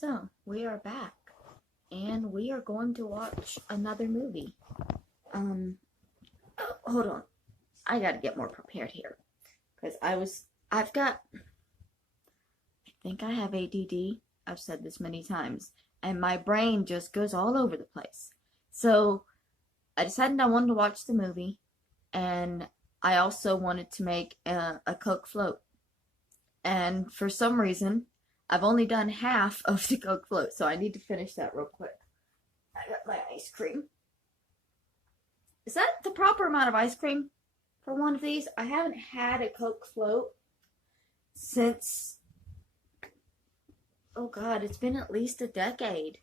So, we are back, and we are going to watch another movie. Hold on. I gotta get more prepared here. Because I think I have ADD. I've said this many times. And my brain just goes all over the place. So, I decided I wanted to watch the movie, and I also wanted to make a Coke float. And for some reason, I've only done half of the Coke float, so I need to finish that real quick. I got my ice cream. Is that the proper amount of ice cream for one of these? I haven't had a Coke float since, oh God, it's been at least a decade.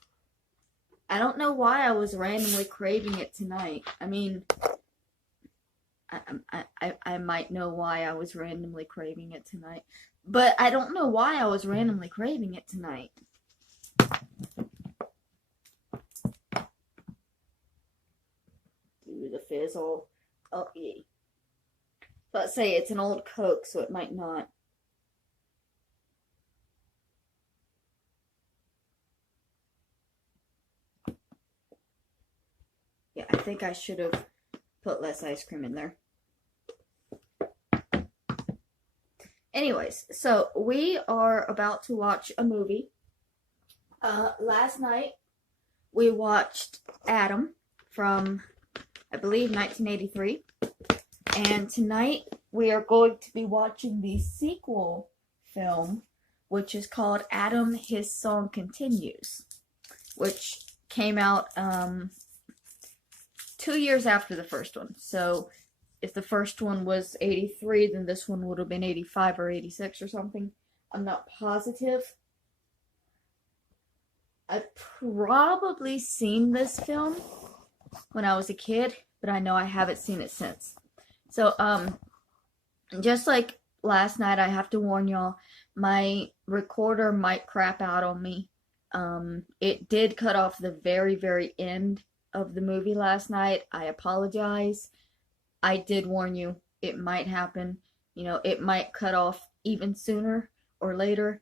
I don't know why I was randomly craving it tonight. I mean, I might know why I was randomly craving it tonight. But I don't know why I was randomly craving it tonight. Do the fizzle. Oh, yeah. But say it's an old Coke, so it might not. Yeah, I think I should have put less ice cream in there. Anyways, so we are about to watch a movie. Last night we watched Adam from, I believe, 1983. And tonight we are going to be watching the sequel film, which is called Adam, His Song Continues, which came out 2 years after the first one. So if the first one was 83, then this one would have been 85 or 86 or something. I'm not positive. I've probably seen this film when I was a kid, but I know I haven't seen it since. So, just like last night, I have to warn y'all, my recorder might crap out on me. It did cut off the very, very end of the movie last night. I apologize. I did warn you, it might happen. You know, it might cut off even sooner or later.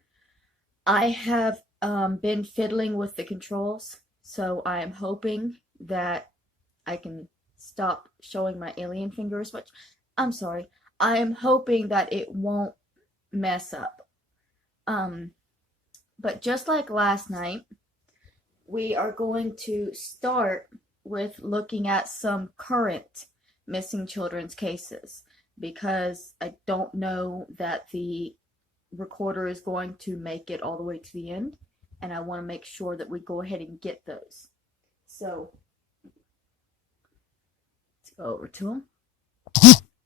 I have been fiddling with the controls, so I am hoping that I can stop showing my alien finger as much. I'm sorry. I am hoping that it won't mess up. But just like last night, we are going to start with looking at some current missing children's cases, because I don't know that the recorder is going to make it all the way to the end, and I want to make sure that we go ahead and get those. So let's go over to them.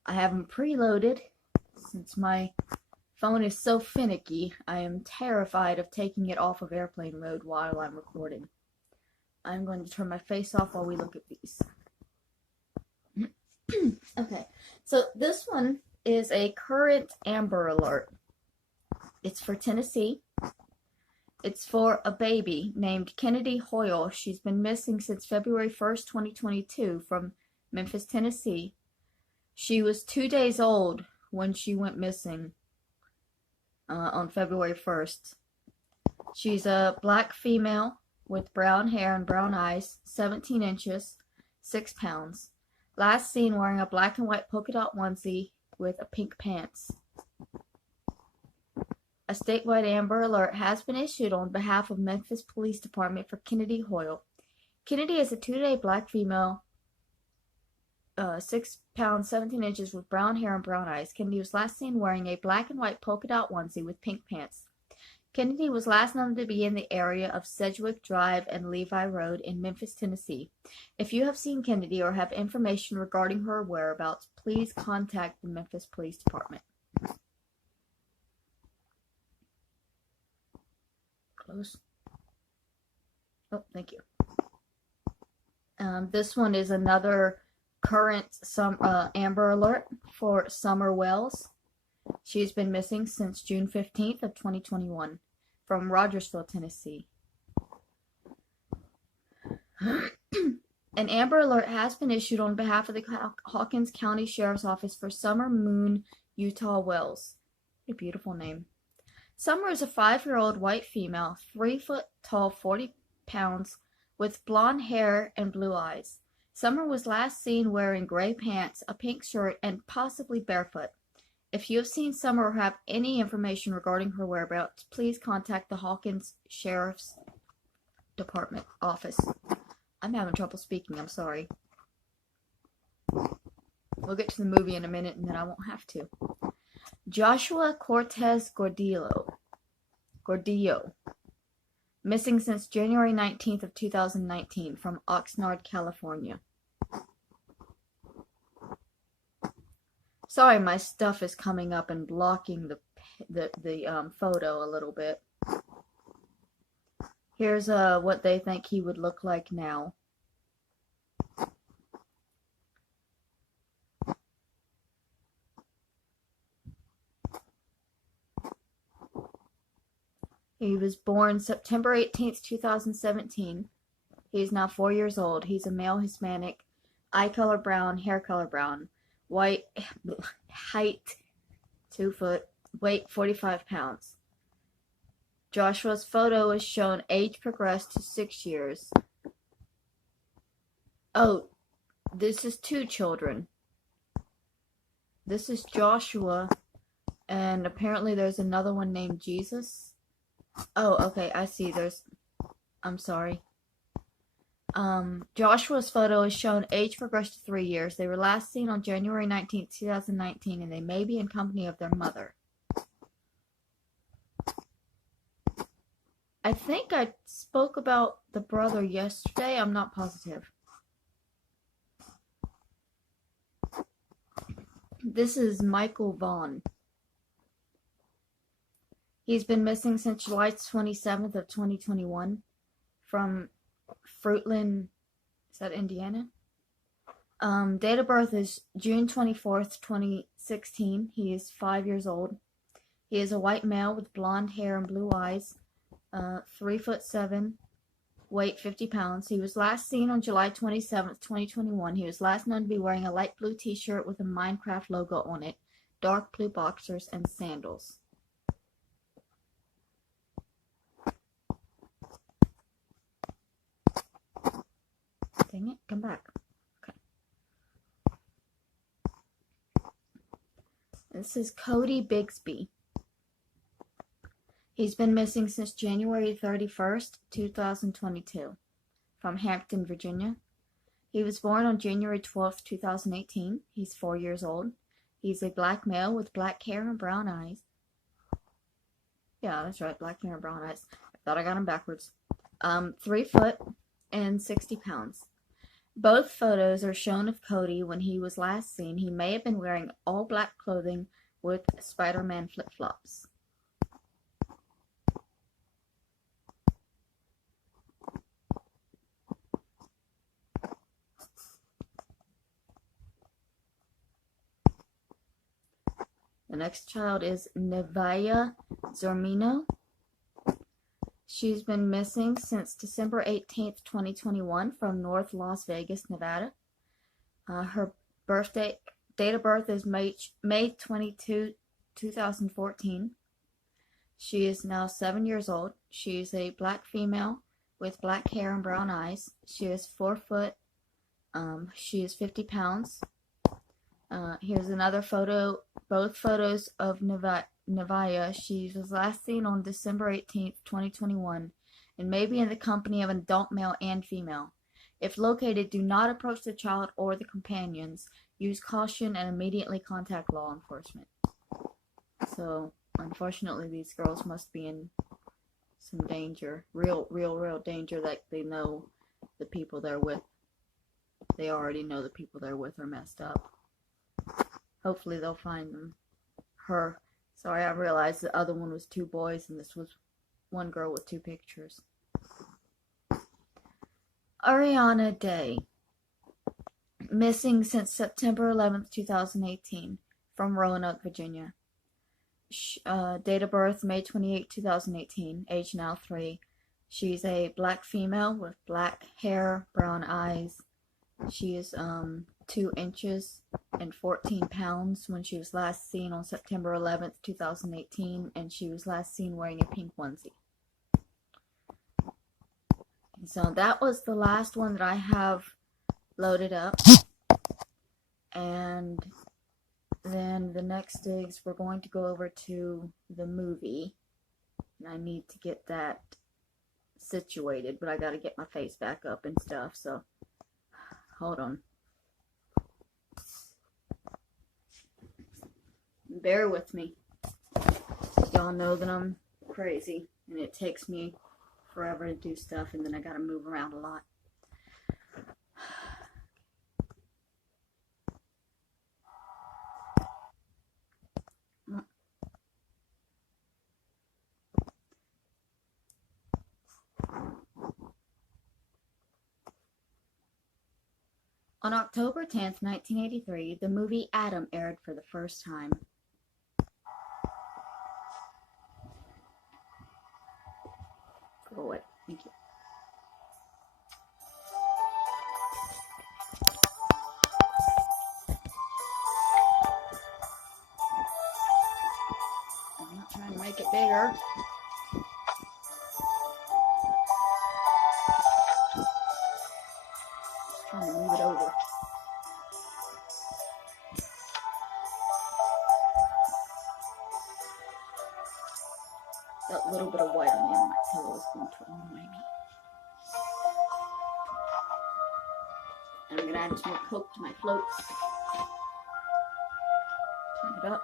I have them preloaded. Since my phone is so finicky, I am terrified of taking it off of airplane mode while I'm recording. I'm going to turn my face off while we look at these. Okay, so this one is a current Amber Alert. It's for Tennessee. It's for a baby named Kennedy Hoyle. She's been missing since February 1st, 2022 from Memphis, Tennessee. She was 2 days old when she went missing on February 1st. She's a black female with brown hair and brown eyes, 17 inches, 6 pounds. Last seen wearing a black and white polka dot onesie with a pink pants. A statewide Amber Alert has been issued on behalf of Memphis Police Department for Kennedy Hoyle. Kennedy is a 2-day black female, 6 pounds, 17 inches with brown hair and brown eyes. Kennedy was last seen wearing a black and white polka dot onesie with pink pants. Kennedy was last known to be in the area of Sedgwick Drive and Levi Road in Memphis, Tennessee. If you have seen Kennedy or have information regarding her whereabouts, please contact the Memphis Police Department. Close. Oh, thank you. This one is another current Amber Alert for Summer Wells. She's been missing since June 15th of 2021 from Rogersville, Tennessee. An Amber Alert has been issued on behalf of the Hawkins County Sheriff's Office for Summer Moon Utah Wells. A beautiful name. Summer is a 5-year-old white female, 3 foot tall, 40 pounds, with blonde hair and blue eyes. Summer was last seen wearing gray pants, a pink shirt, and possibly barefoot. If you have seen Summer or have any information regarding her whereabouts, please contact the Hawkins Sheriff's Department office. I'm having trouble speaking, I'm sorry. We'll get to the movie in a minute and then I won't have to. Joshua Cortez Gordillo, missing since January 19th of 2019 from Oxnard, California. Sorry, my stuff is coming up and blocking the photo a little bit. Here's what they think he would look like now. He was born September 18th, 2017. He is now 4 years old. He's a male Hispanic, eye color brown, hair color brown, white, height 2 foot, weight 45 pounds. Joshua's photo is shown age progressed to 6 years. Oh, this is 2 children. This is Joshua, and apparently there's another one named Jesus. Oh, okay, I see. I'm sorry. Joshua's photo is shown age progressed to 3 years. They were last seen on January 19th, 2019, and they may be in company of their mother. I think I spoke about the brother yesterday. I'm not positive. This is Michael Vaughn. He's been missing since July 27th of 2021 from Fruitland, is that Indiana? Date of birth is June 24th, 2016. He is 5 years old. He is a white male with blonde hair and blue eyes, 3'7", weight 50 pounds. He was last seen on July 27th, 2021. He was last known to be wearing a light blue t-shirt with a Minecraft logo on it, dark blue boxers, and sandals. Dang it, come back. Okay. This is Cody Bigsby. He's been missing since January 31st, 2022, from Hampton, Virginia. He was born on January 12th, 2018. He's 4 years old. He's a black male with black hair and brown eyes. Yeah, that's right, black hair and brown eyes. I thought I got him backwards. 3 foot and 60 pounds. Both photos are shown of Cody when he was last seen. He may have been wearing all black clothing with Spider-Man flip-flops. The next child is Nevaya Zormino. She's been missing since December 18th, 2021 from North Las Vegas, Nevada. Her date of birth is May 22, 2014. She is now 7 years old. She is a black female with black hair and brown eyes. She is 4 foot. She is 50 pounds. Here's another photo, both photos of Nevaya. She was last seen on December 18th, 2021, and may be in the company of an adult male and female. If located, do not approach the child or the companions. Use caution and immediately contact law enforcement. So, unfortunately, these girls must be in some danger. Real danger that they know the people they're with. They already know the people they're with are messed up. Hopefully they'll find them. Her. Sorry, I realized the other one was 2 boys and this was one girl with 2 pictures. Ariana Day. Missing since September 11th, 2018 from Roanoke, Virginia. Date of birth May 28, 2018. Age now 3. She's a black female with black hair, brown eyes. She is 2 inches and 14 pounds when she was last seen on September 11th, 2018, and she was last seen wearing a pink onesie. And so that was the last one that I have loaded up. And then the next is we're going to go over to the movie. And I need to get that situated, but I gotta get my face back up and stuff, so hold on. Bear with me. Y'all know that I'm crazy and it takes me forever to do stuff, and then I gotta move around a lot. On October 10th, 1983, the movie Adam aired for the first time. Go away. Thank you. I'm not trying to make it bigger. Just trying to move it over. That little bit of white on the end of my pillow is going to annoy me. And I'm going to add some more Coke to my floats. Turn it up.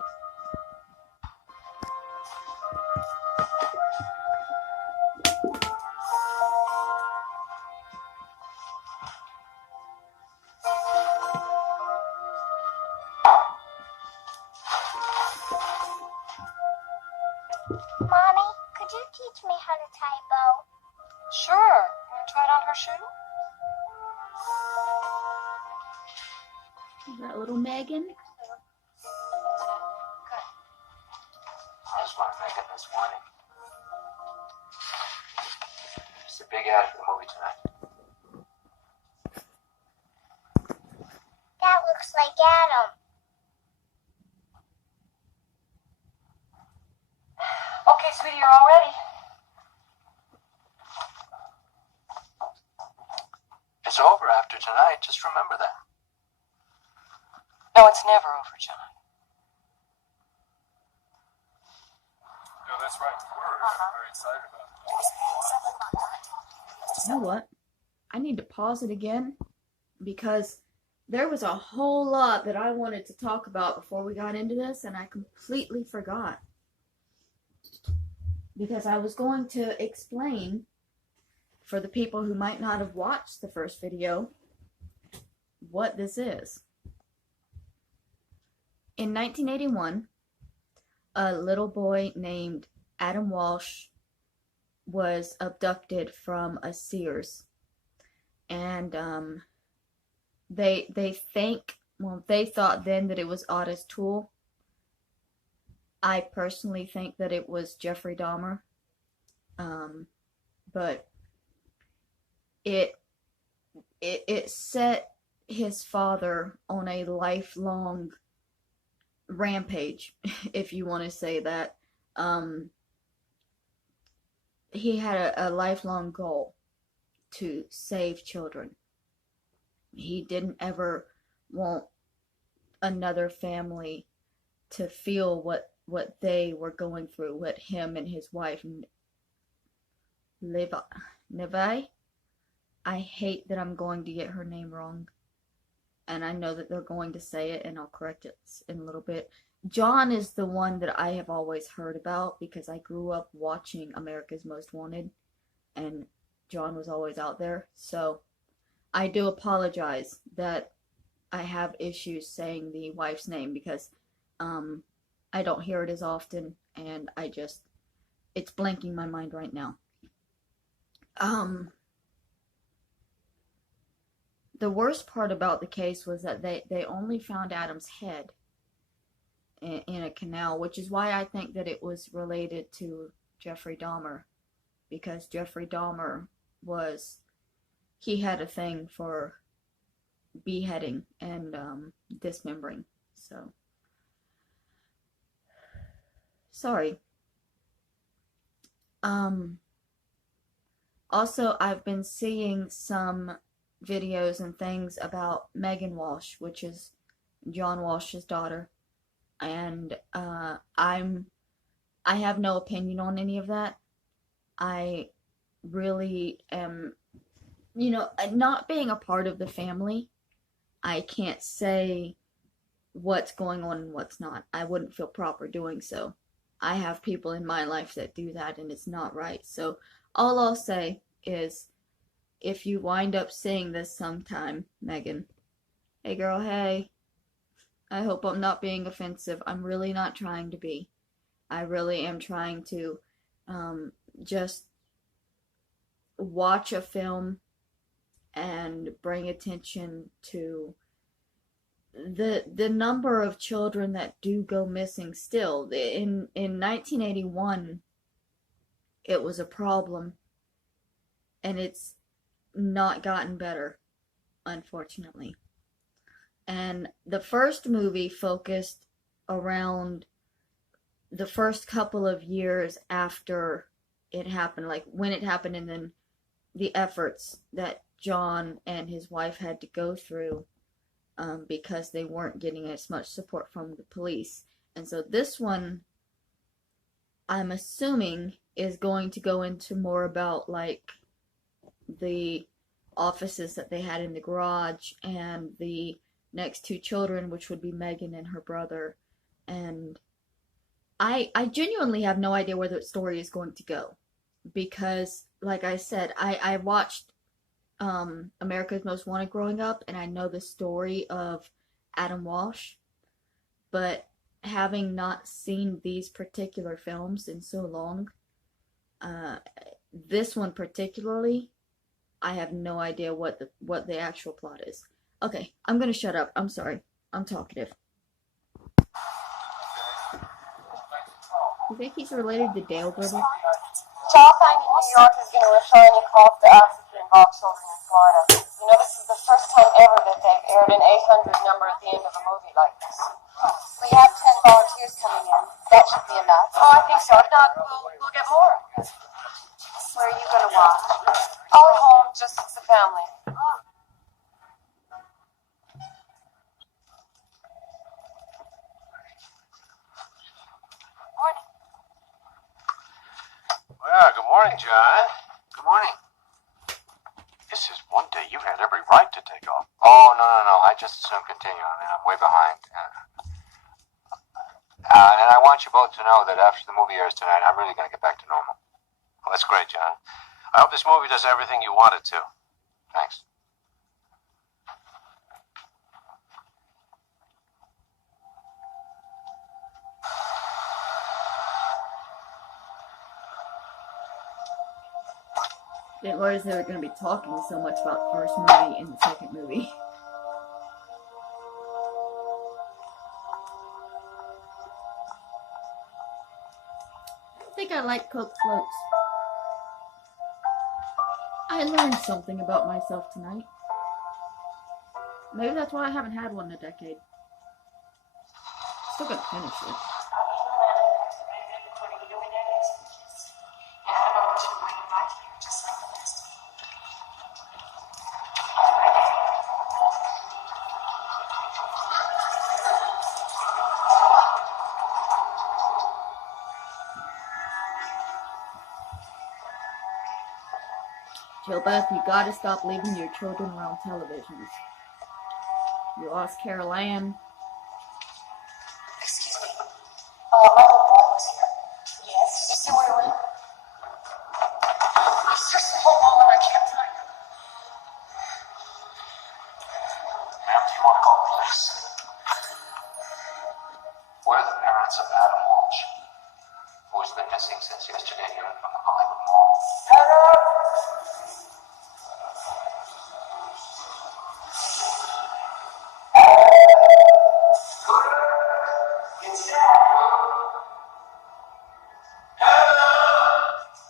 Mommy, could you teach me how to tie a bow? Sure. You want to try it on her shoe? Is that little Megan? Good. How's my Megan this morning? It's a big ad for the movie tonight. That looks like Adam. Okay, sweetie, you're all ready. It's over after tonight. Just remember that. No, it's never over, John. No, that's right. We're very excited about it. You know what? I need to pause it again because there was a whole lot that I wanted to talk about before we got into this, and I completely forgot. Because I was going to explain, for the people who might not have watched the first video, what this is. In 1981, a little boy named Adam Walsh was abducted from a Sears. And they thought then that it was Otto's tool. I personally think that it was Jeffrey Dahmer, but it set his father on a lifelong rampage, if you want to say that. He had a lifelong goal to save children. He didn't ever want another family to feel what they were going through, what him and his wife, Levi, I hate that I'm going to get her name wrong, and I know that they're going to say it, and I'll correct it in a little bit. John is the one that I have always heard about because I grew up watching America's Most Wanted, and John was always out there, so I do apologize that I have issues saying the wife's name because I don't hear it as often, and it's blanking my mind right now. The worst part about the case was that they only found Adam's head in a canal, which is why I think that it was related to Jeffrey Dahmer, because Jeffrey Dahmer he had a thing for beheading and dismembering. So, sorry. Also, I've been seeing some videos and things about Megan Walsh, which is John Walsh's daughter, and I have no opinion on any of that. I really am, not being a part of the family, I can't say what's going on and what's not. I wouldn't feel proper doing so. I have people in my life that do that and it's not right. So all I'll say is if you wind up seeing this sometime, Megan, hey girl, hey, I hope I'm not being offensive. I'm really not trying to be. I really am trying to just watch a film and bring attention to the number of children that do go missing still. In 1981, it was a problem, and it's not gotten better, unfortunately. And the first movie focused around the first couple of years after it happened, like when it happened, and then the efforts that John and his wife had to go through because they weren't getting as much support from the police. And so this one, I'm assuming, is going to go into more about like the offices that they had in the garage and the next two children, which would be Megan and her brother. And I genuinely have no idea where the story is going to go because, like I said, I watched America's Most Wanted growing up, and I know the story of Adam Walsh, but having not seen these particular films in so long, this one particularly, I have no idea what the actual plot is. Okay, I'm gonna shut up. I'm sorry. I'm talkative. You think he's related to Dale Brother? Child finding New York is going to refer any calls to us if you involve children in Florida. You know, this is the first time ever that they've aired an 800 number at the end of a movie like this. We have 10 volunteers coming in. That should be enough. Oh, I think so. If not, we'll get more. Where are you going to watch? All at home, just as a family. Morning. Well, good morning, John. Good morning. This is one day you had every right to take off. Oh, no. I just assume continue. I mean, I'm way behind. And I want you both to know that after the movie airs tonight, I'm really going to get back to normal. Well, that's great, John. I hope this movie does everything you want it to. Thanks. Didn't realize they were going to be talking so much about the first movie and the second movie. I think I like Coke Floats. I learned something about myself tonight. Maybe that's why I haven't had one in a decade. Still gonna finish it. Jill-Beth, you gotta stop leaving your children around televisions. You lost Carol Ann. Excuse me. My little boy was here. Yes? Did you see where he went? He's just a whole moment. I can't find him. Ma'am, do you want to call the police? We're the parents of Adam Walsh, who has been missing since yesterday here from the Hollywood Mall.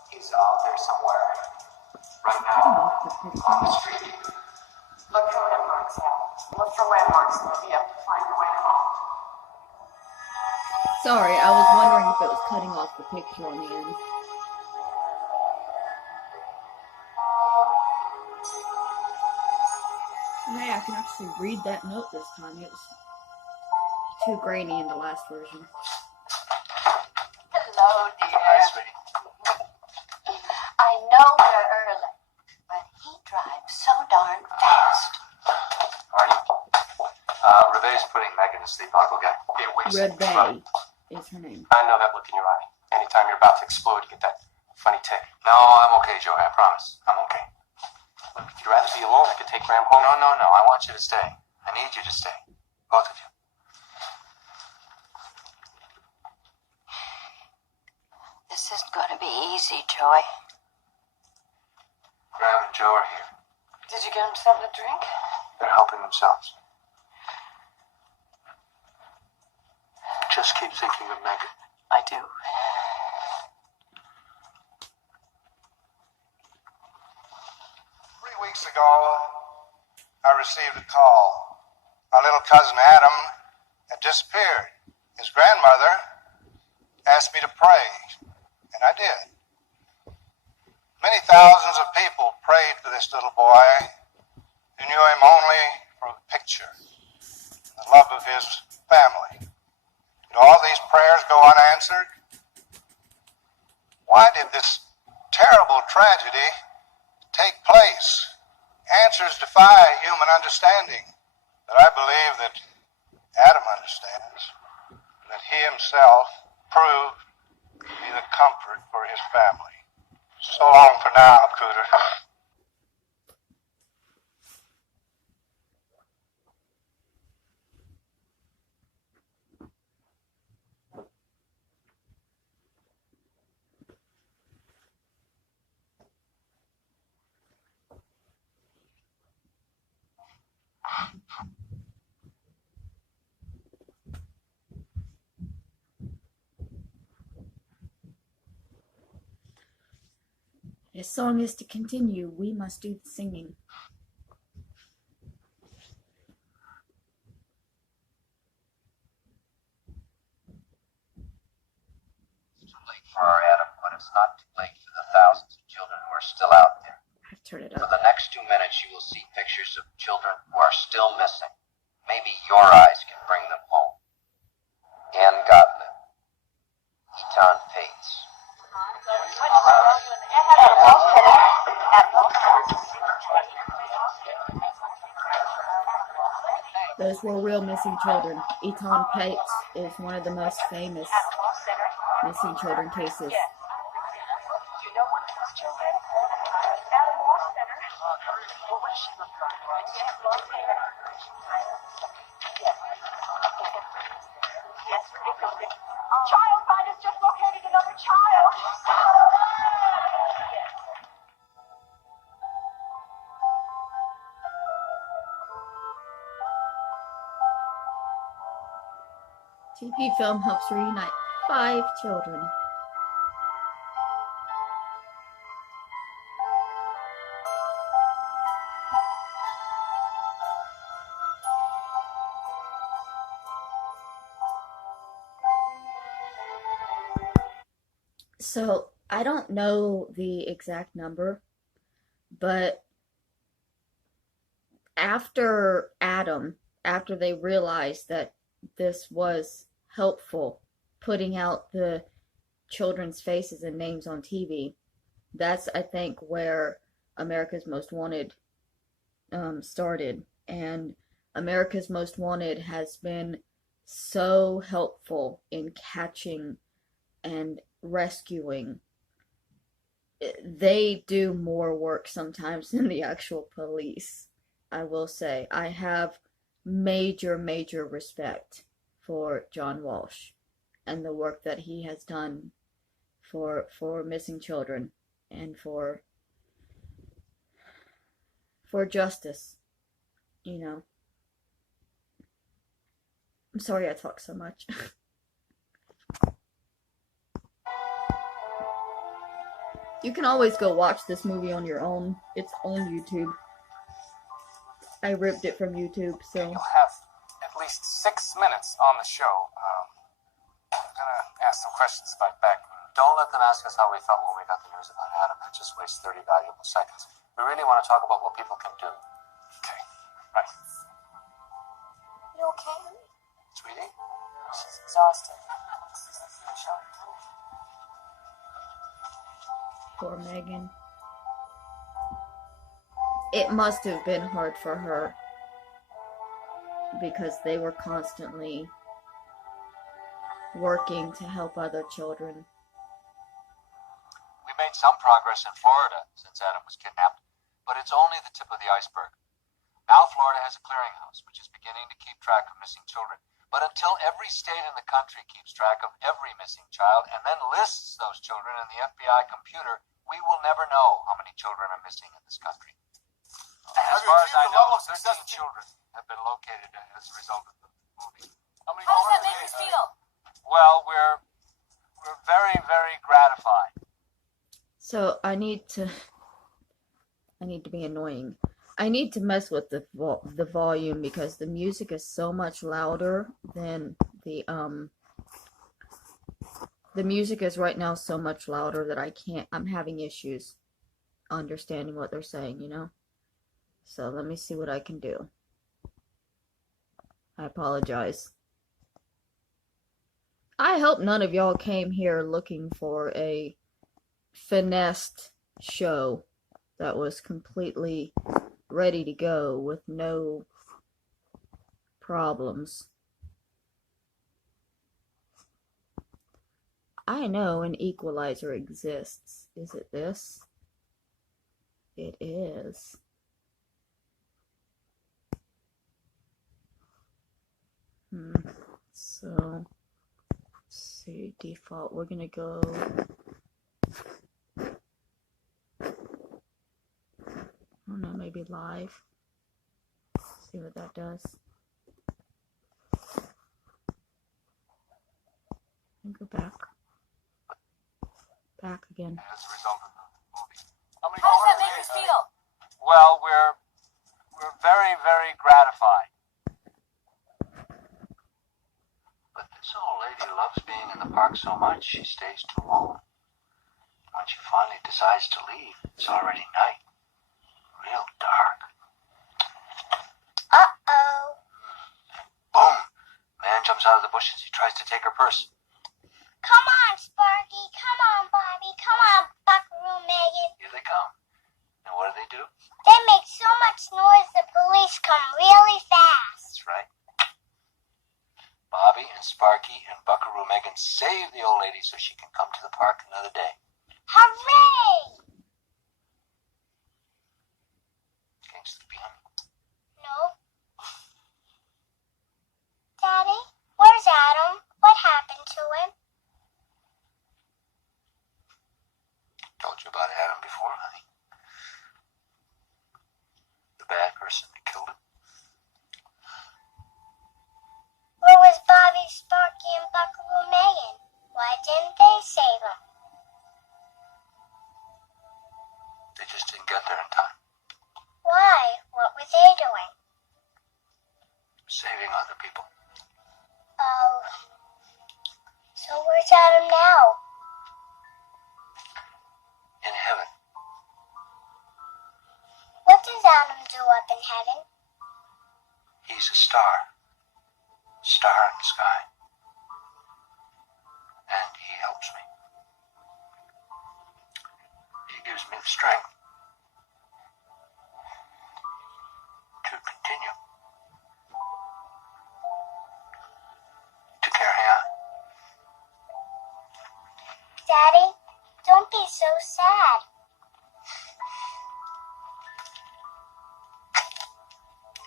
He's out there somewhere. Right now. On the street. Look for him, Mark's out. Look for landmarks, maybe you have to find your way home. Sorry, I was wondering if it was cutting off the picture on the end. Hey, I can actually read that note this time. It was too grainy in the last version. Hello, dear. Hi, sweetie. I know we're early, but he drives so darn fast. Arnie. Reveille's putting Megan to sleep. I'll go get her. Hey, wait a Red second. Bay is her name. I know that look in your eye. Anytime you're about to explode, you get that funny tick. No, I'm okay, Joey. I promise. I'm okay. Look, if you'd rather be alone, I could take Graham home. No. I want you to stay. I need you to stay. Both of you. This isn't going to be easy, Joy. Graham and Joe are here. Did you get him something to drink? They're helping themselves. Just keep thinking of Megan. I do. 3 weeks ago, I received a call. My little cousin Adam had disappeared. His grandmother asked me to pray, and I did. Many thousands of people prayed for this little boy who knew him only from a picture, the love of his family. Did all these prayers go unanswered? Why did this terrible tragedy take place? Answers defy human understanding, but I believe that Adam understands, that he himself proved to be the comfort for his family. So long for now, Cooter. If song is to continue, we must do the singing. It's too late for our Adam, but it's not too late for the thousands of children who are still out there. I've turned it For up. the next 2 minutes, you will see pictures of children who are still missing. Maybe your eyes can bring them home. Ann Gottlieb, Eton Pates. Those were real missing children. Eton Pates is one of the most famous missing children cases. Do you know one of those children? Adam Law Center. Well, what does she look like? Do you have long hair? Yes. Yes. Child finders just located another child. Yes. TP Film helps reunite 5 children. So, I don't know the exact number, but after they realized that this was helpful, putting out the children's faces and names on TV, that's, I think, where America's Most Wanted started. And America's Most Wanted has been so helpful in catching and rescuing. They do more work sometimes than the actual police, I will say. I have major respect for John Walsh and the work that he has done for missing children and for justice, you know. I'm sorry I talk so much. You can always go watch this movie on your own. It's on YouTube. I ripped it from YouTube, And so you'll have at least 6 minutes on the show. I'm gonna ask some questions about background. Don't let them ask us how we felt when we got the news about Adam. That just wastes 30 valuable seconds. We really want to talk about what people can do. Okay, right. You okay? Sweetie? She's exhausted. Show. poor Megan. It must have been hard for her because they were constantly working to help other children. We made some progress in Florida since Adam was kidnapped, but it's only the tip of the iceberg. Now Florida has a clearinghouse, which is beginning to keep track of missing children. But until every state in the country keeps track of every missing child and then lists those children in the FBI computer, we will never know how many children are missing in this country. As far as I know, 13 children have been located as a result of the movie. How many How does more that make you days? feel? Well, we're very, very gratified. So I need to be annoying. I need to mess with the volume because the music is so much louder than the music is right now so much louder that I'm having issues understanding what they're saying, you know? So let me see what I can do. I apologize. I hope none of y'all came here looking for a finessed show that was completely ready to go with no problems. I know an equalizer exists. Is it this? It is. So, let's see, default. We're gonna go. I don't know, maybe live. See what that does. And go back. Back again. As a result of the movie. How many How does more that make days? you feel? Well, we're very, very gratified. But this old lady loves being in the park so much, she stays too long. When she finally decides to leave, it's already night. Real dark. Uh-oh. Boom! Man jumps out of the bushes. He tries to take her purse. Come on, Sparky. Come on, Bobby. Come on, Buckaroo Megan. Here they come. And what do? They make so much noise the police come really fast. That's right. Bobby and Sparky and Buckaroo Megan save the old lady so she can come to the park another day. Hooray! Getting sleepy, honey? No. Daddy, where's Adam? What happened to him? Told you about Adam before, honey. The bad person that killed him. Where was Bobby, Sparky, and Buckaroo Megan? Why didn't they save him? They just didn't get there in time. Why? What were they doing? Saving other people. Oh. So where's Adam now? In heaven. What does Adam do up in heaven? He's a star. Star in the sky. And he helps me. He gives me the strength to continue. To carry on. Daddy, don't be so sad.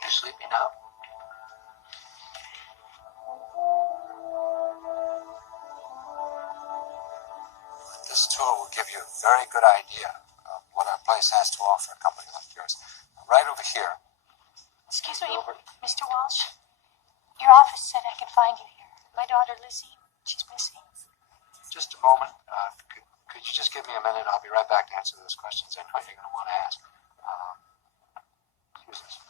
You sleepy now? This tour will give you a very good idea of what our place has to offer a company like yours. Right over here. Excuse me, Mr. Walsh. Your office said I could find you here. My daughter, Lizzie, she's missing. Just a moment. Could you just give me a minute? I'll be right back to answer those questions I know you're going to want to ask. Excuse us.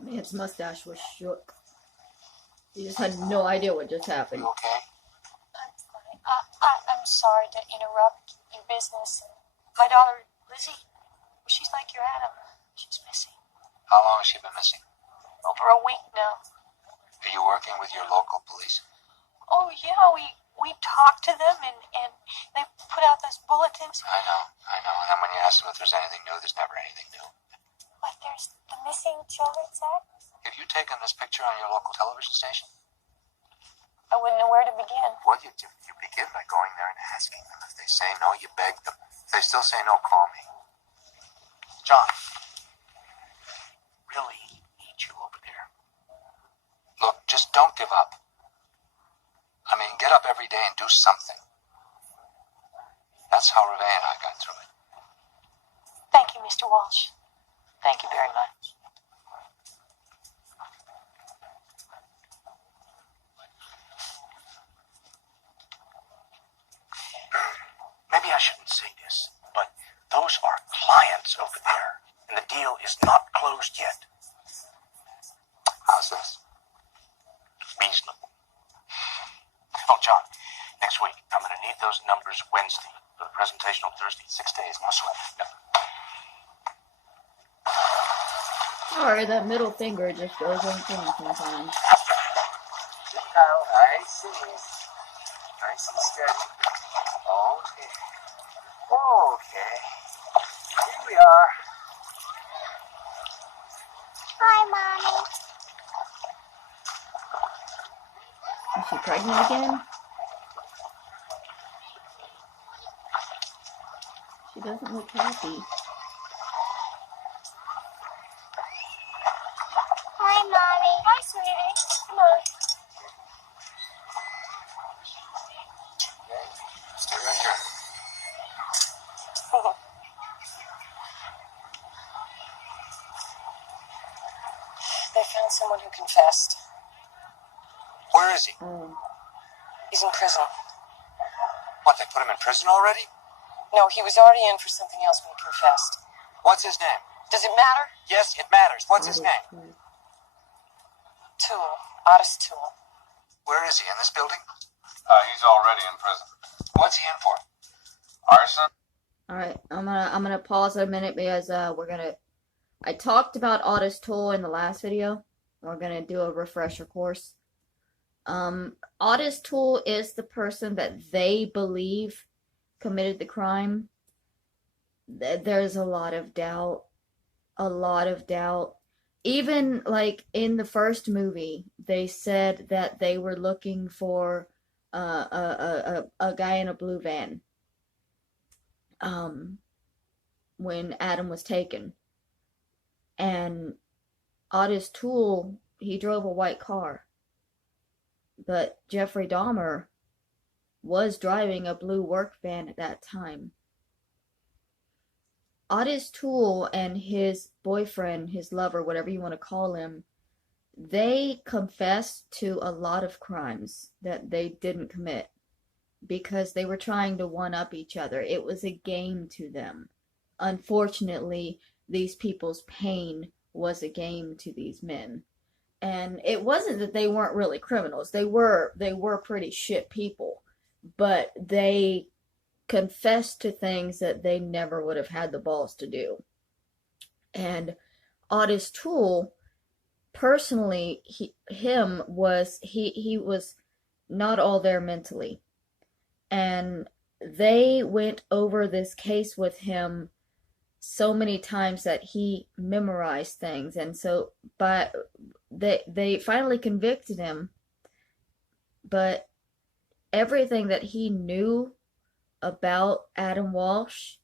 The man's mustache was shook. He just had no idea what just happened. You okay? I'm fine. I'm sorry to interrupt your business. My daughter, Lizzie, she's like your Adam. She's missing. How long has she been missing? Over a week now. Are you working with your local police? Oh, yeah, we talked to them and they put out those bulletins. I know. And then when you ask them if there's anything new, there's never anything new. But there's the missing Children's Act. Have you taken this picture on your local television station? I wouldn't know where to begin. Well, you begin by going there and asking them. If they say no, you beg them. If they still say no, call me. John, really need you over there. Look, just don't give up. I mean, get up every day and do something. That's how Reve and I got through it. Thank you, Mr. Walsh. Thank you very much. Maybe I shouldn't say this, but those are clients over there, and the deal is not closed yet. How's this? Reasonable. Oh, John, next week, I'm going to need those numbers Wednesday for the presentation on Thursday. 6 days, no sweat. No. Sorry, that middle finger just goes insane sometimes. Nice and easy. Nice and steady. Okay. Okay. Here we are. Hi, Mommy. Is she pregnant again? She doesn't look happy. Hi, Mommy. Hi, sweetie. Come on. Stay right here. They found someone who confessed. Where is he? Oh. He's in prison. What, they put him in prison already? No, he was already in for something else when he confessed. What's his name? Does it matter? Yes, it matters. What's his name? Toole. Otis Toole. Where is he? In this building? He's already in prison. What's he in for? Arson? Alright, I'm gonna pause a minute because I talked about Otis Toole in the last video. We're gonna do a refresher course. Otis Toole is the person that they believe committed the crime. There's a lot of doubt. Even like in the first movie, they said that they were looking for a guy in a blue van when Adam was taken. And Otis Toole, he drove a white car. But Jeffrey Dahmer was driving a blue work van at that time. Otis Toole and his boyfriend, his lover, whatever you want to call him, they confessed to a lot of crimes that they didn't commit because they were trying to one-up each other. It was a game to them. Unfortunately, these people's pain was a game to these men. And it wasn't that they weren't really criminals. They were pretty shit people. But they confessed to things that they never would have had the balls to do. And Otis Toole, personally, he was not all there mentally. And they went over this case with him so many times that he memorized things. And so they finally convicted him, but everything that he knew about Adam Walsh,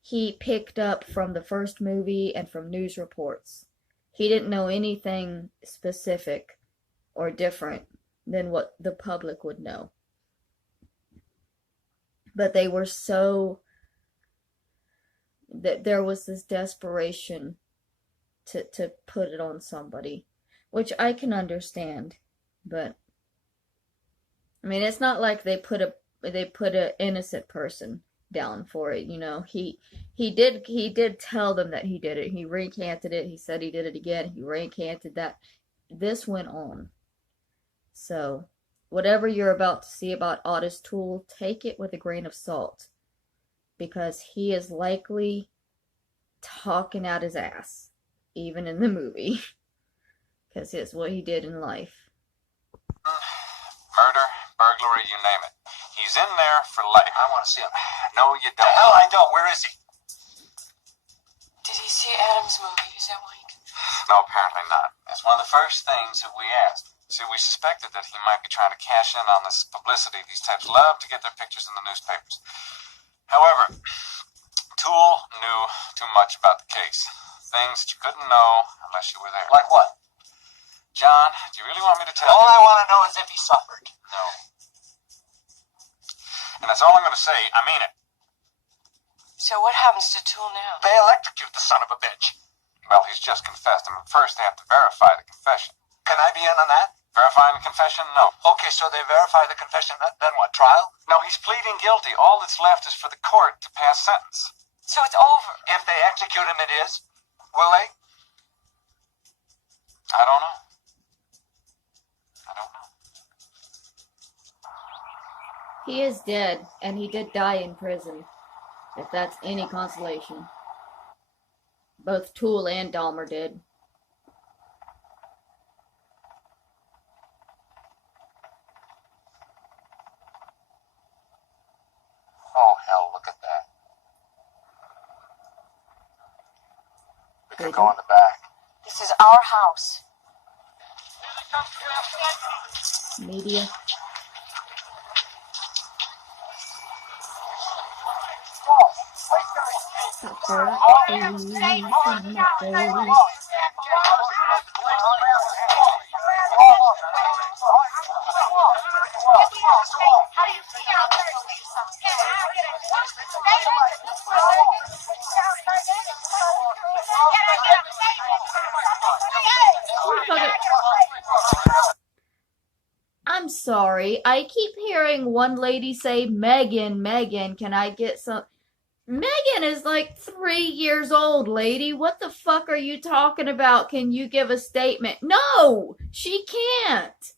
he picked up from the first movie and from news reports. He didn't know anything specific or different than what the public would know. But they were so that there was this desperation to put it on somebody, which I can understand. But I mean, it's not like they put an innocent person down for it. You know, he did tell them that he did it. He recanted it. He said he did it again. He recanted that. This went on. So, whatever you're about to see about Otis Toole, take it with a grain of salt, because he is likely talking out his ass, even in the movie, because it's what he did in life. Murder, burglary, you name it. He's in there for life. I want to see him. No, you don't. The hell I don't. Where is he? Did he see Adam's movie? Is that why he confessed? No, apparently not. That's one of the first things that we asked. See, we suspected that he might be trying to cash in on this publicity. These types love to get their pictures in the newspapers. However, Toole knew too much about the case. Things that you couldn't know unless you were there. Like what? John, do you really want me to tell All you? I want to know is if he suffered. No. And that's all I'm going to say. I mean it. So what happens to Toole now? They electrocute the son of a bitch. Well, he's just confessed. I mean, first they have to verify the confession. Can I be in on that? Verifying the confession? No. Okay, so they verify the confession, then what, trial? No, he's pleading guilty. All that's left is for the court to pass sentence. So it's over. If they execute him, it is. Will they? I don't know. I don't know. He is dead, and he did die in prison, if that's any consolation. Both Toole and Dahmer did. Oh, hell, look at that. We could go in the back. This is our house. Media. I'm sorry. I keep hearing one lady say, Megan, Megan, can I get some... Megan is like 3 years old, lady. What the fuck are you talking about? Can you give a statement? No, she can't.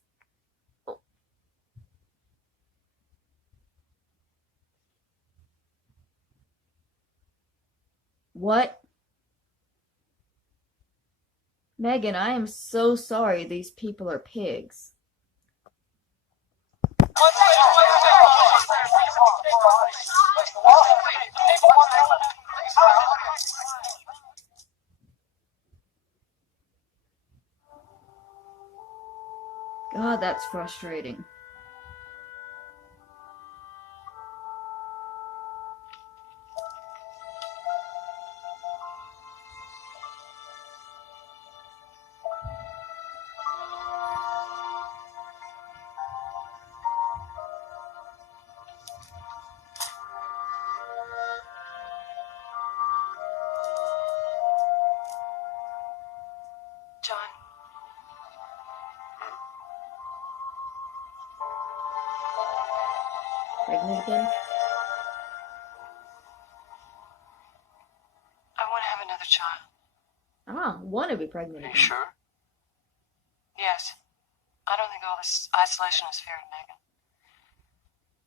What? Megan, I am so sorry. These people are pigs. God, that's frustrating. John. Pregnant again? I want to have another child. Ah, want to be pregnant Are again. you sure? Yes. I don't think all this isolation is fair to Megan.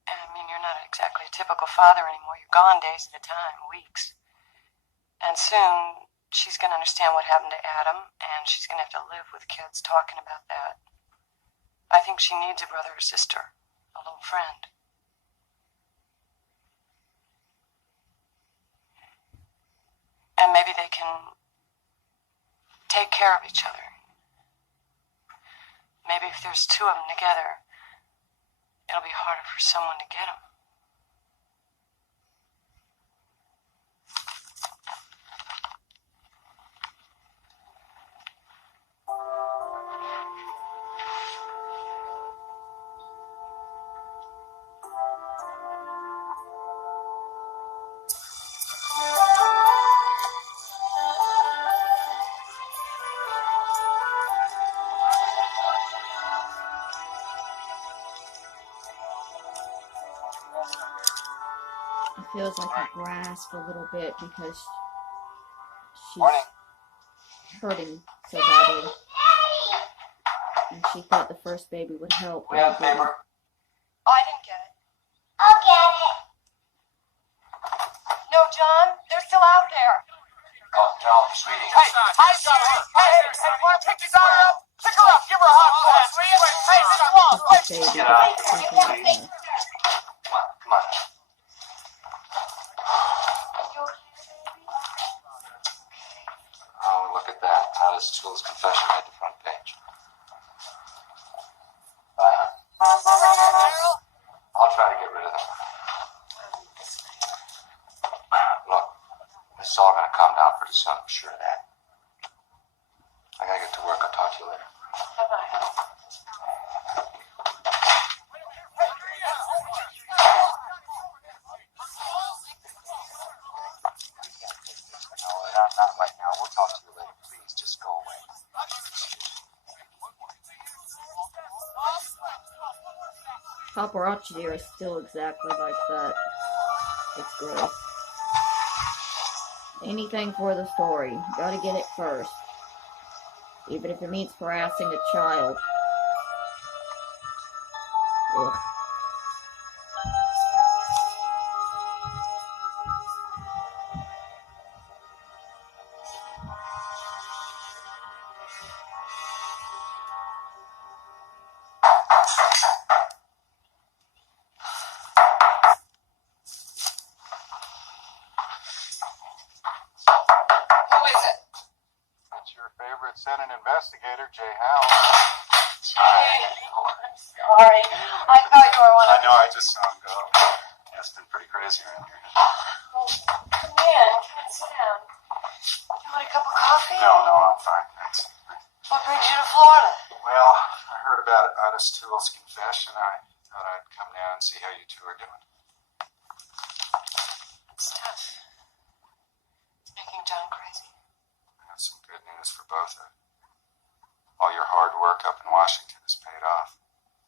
And I mean, you're not exactly a typical father anymore. You're gone days at a time, weeks. And soon, she's going to understand what happened to Adam, and she's going to have to live with kids talking about that. I think she needs a brother or sister, a little friend. And maybe they can take care of each other. Maybe if there's two of them together, it'll be harder for someone to get them. feels like a grasp a little bit because she's Morning. hurting so badly. And she thought the first baby would help. We but have it didn't. paper. Oh, I didn't get it. I'll get it. No, John, they're still out there. Oh, Joe, sweetie. Hey, hi, sweetie. Hey, want to pick your daughter up? Pick her up. Give her a hug, boss. Hey, Mr. Walls, wait. Baby, Get out. something like that. Come on. Oh, look at that. Adrasdea's confession made the front page. Bye, hon. I'll try to get rid of them. Look, this is all going to calm down pretty soon, I'm sure of that. I got to get to work. I'll talk to you later. No, not right now. We'll talk to you later. Please, just go away. Paparazzi are still exactly like that. It's gross. Anything for the story. Gotta get it first. Even if it means harassing a child. Ugh. Who is it? It's your favorite Senate investigator, Jay Howe. I'm sorry. I thought you were one of I know, I just saw him go. Yeah, it's been pretty crazy around here. Come in. Come and sit down. You want a cup of coffee? No, I'm fine. Thanks. What brings you to Florida? Well, I heard about Adrasdea's confession. I thought I'd come down and see how you two are doing. It's tough. It's making John crazy. I have some good news for both of you. All your hard work up in Washington has paid off.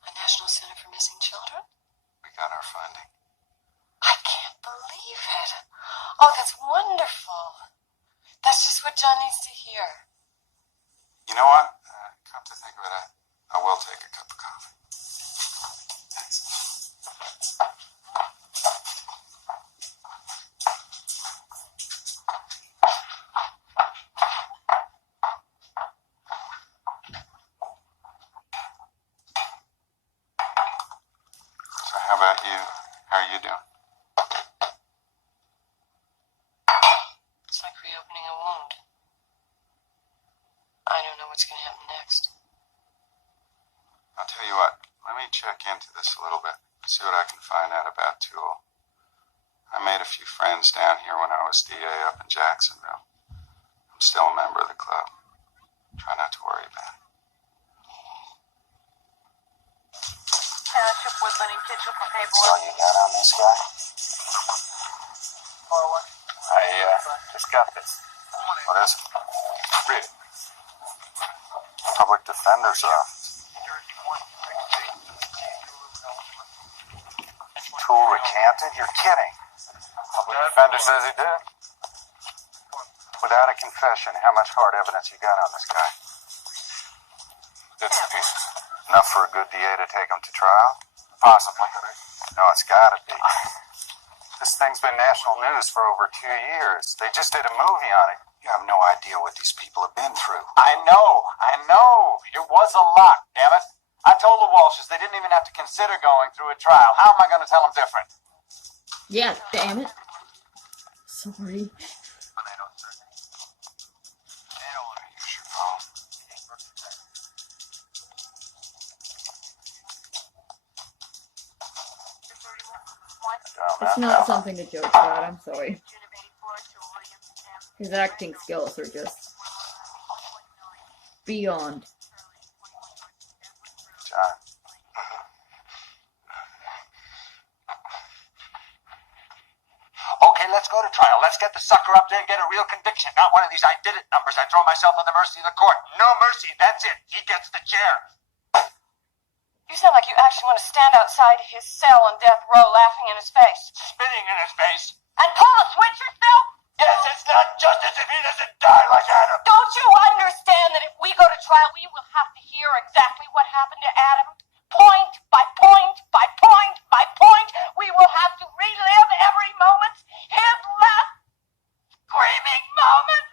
A National Center for Missing Children? We got our funding. I can't believe it. Oh, that's wonderful. That's just what John needs to hear. You know what? Come to think of it, I will take a cup of coffee. Thanks. So how about you? How are you doing? It's like reopening a wound. I don't know what's going to happen next. I'll tell you what, let me check into this a little bit, see what I can find out about Tool. I made a few friends down here when I was DA up in Jacksonville. I'm still a member of the club. Try not to worry about it. Township Woodland and Kitchell for That's all paperwork. you got on this guy? Forward. I just got this. What is it? Read it. Public Defender's Office. Tool recanted? You're kidding. Public Defender says he did. Without a confession, how much hard evidence you got on this guy? Bits and pieces. Enough for a good DA to take him to trial? Possibly. No, it's gotta be. This thing's been national news for over 2 years. They just did a movie on it. You have no idea what these people have been through. I know. It was a lot, damn it. I told the Walshes they didn't even have to consider going through a trial. How am I going to tell them different? Yeah, damn it. Sorry. Here's your phone. It's not something to joke about, I'm sorry. His acting skills are just beyond. John. Okay, let's go to trial. Let's get the sucker up there and get a real conviction. Not one of these I did it numbers. I throw myself on the mercy of the court. No mercy. That's it. He gets the chair. You sound like you actually want to stand outside his cell on death row laughing in his face. Spitting in his face. And pull a switch yourself? Yes, it's not justice if he doesn't die like Adam. Don't you understand that if we go to trial, we will have to hear exactly what happened to Adam? Point by point by point by point. We will have to relive every moment, his last screaming moments.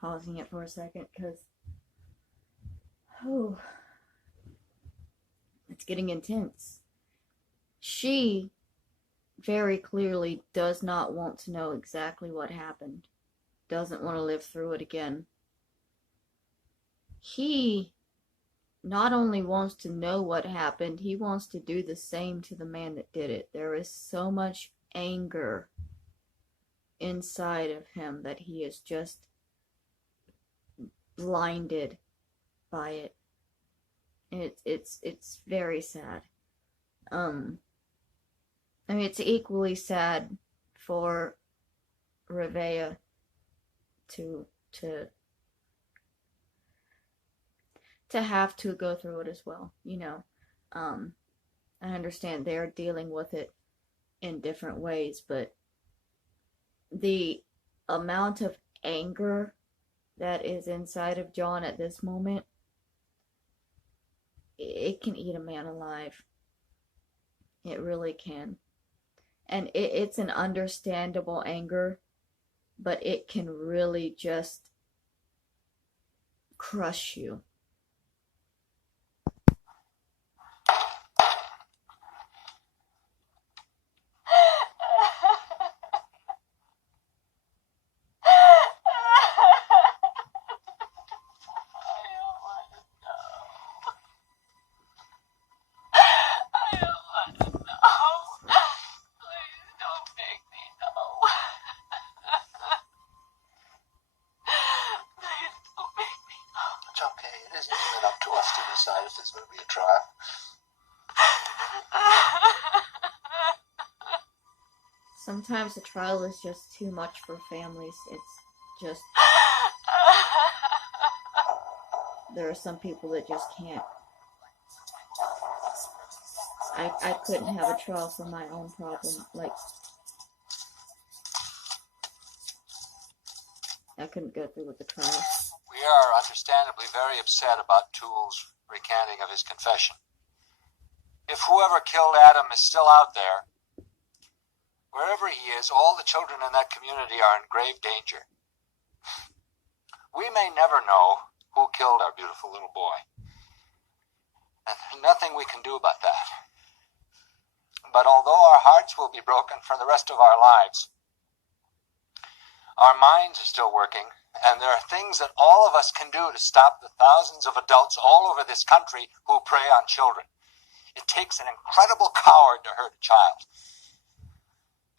Pausing it for a second because oh, it's getting intense. She very clearly does not want to know exactly what happened. Doesn't want to live through it again. He not only wants to know what happened, he wants to do the same to the man that did it. There is so much anger inside of him that he is just blinded by it. And it's very sad. I mean, it's equally sad for Revea to have to go through it as well, you know. I understand they're dealing with it in different ways, but the amount of anger that is inside of John at this moment, it can eat a man alive. It really can. And it's an understandable anger, but it can really just crush you. Decide if there's going to be a trial. Sometimes a trial is just too much for families. It's just... There are some people that just can't. I couldn't have a trial for my own problem. Like, I couldn't go through with the trial. We are understandably very upset about Toole's recanting of his confession. If whoever killed Adam is still out there, wherever he is, all the children in that community are in grave danger. We may never know who killed our beautiful little boy, and nothing we can do about that. But although our hearts will be broken for the rest of our lives, our minds are still working, and there are things that all of us can do to stop the thousands of adults all over this country who prey on children. It takes an incredible coward to hurt a child,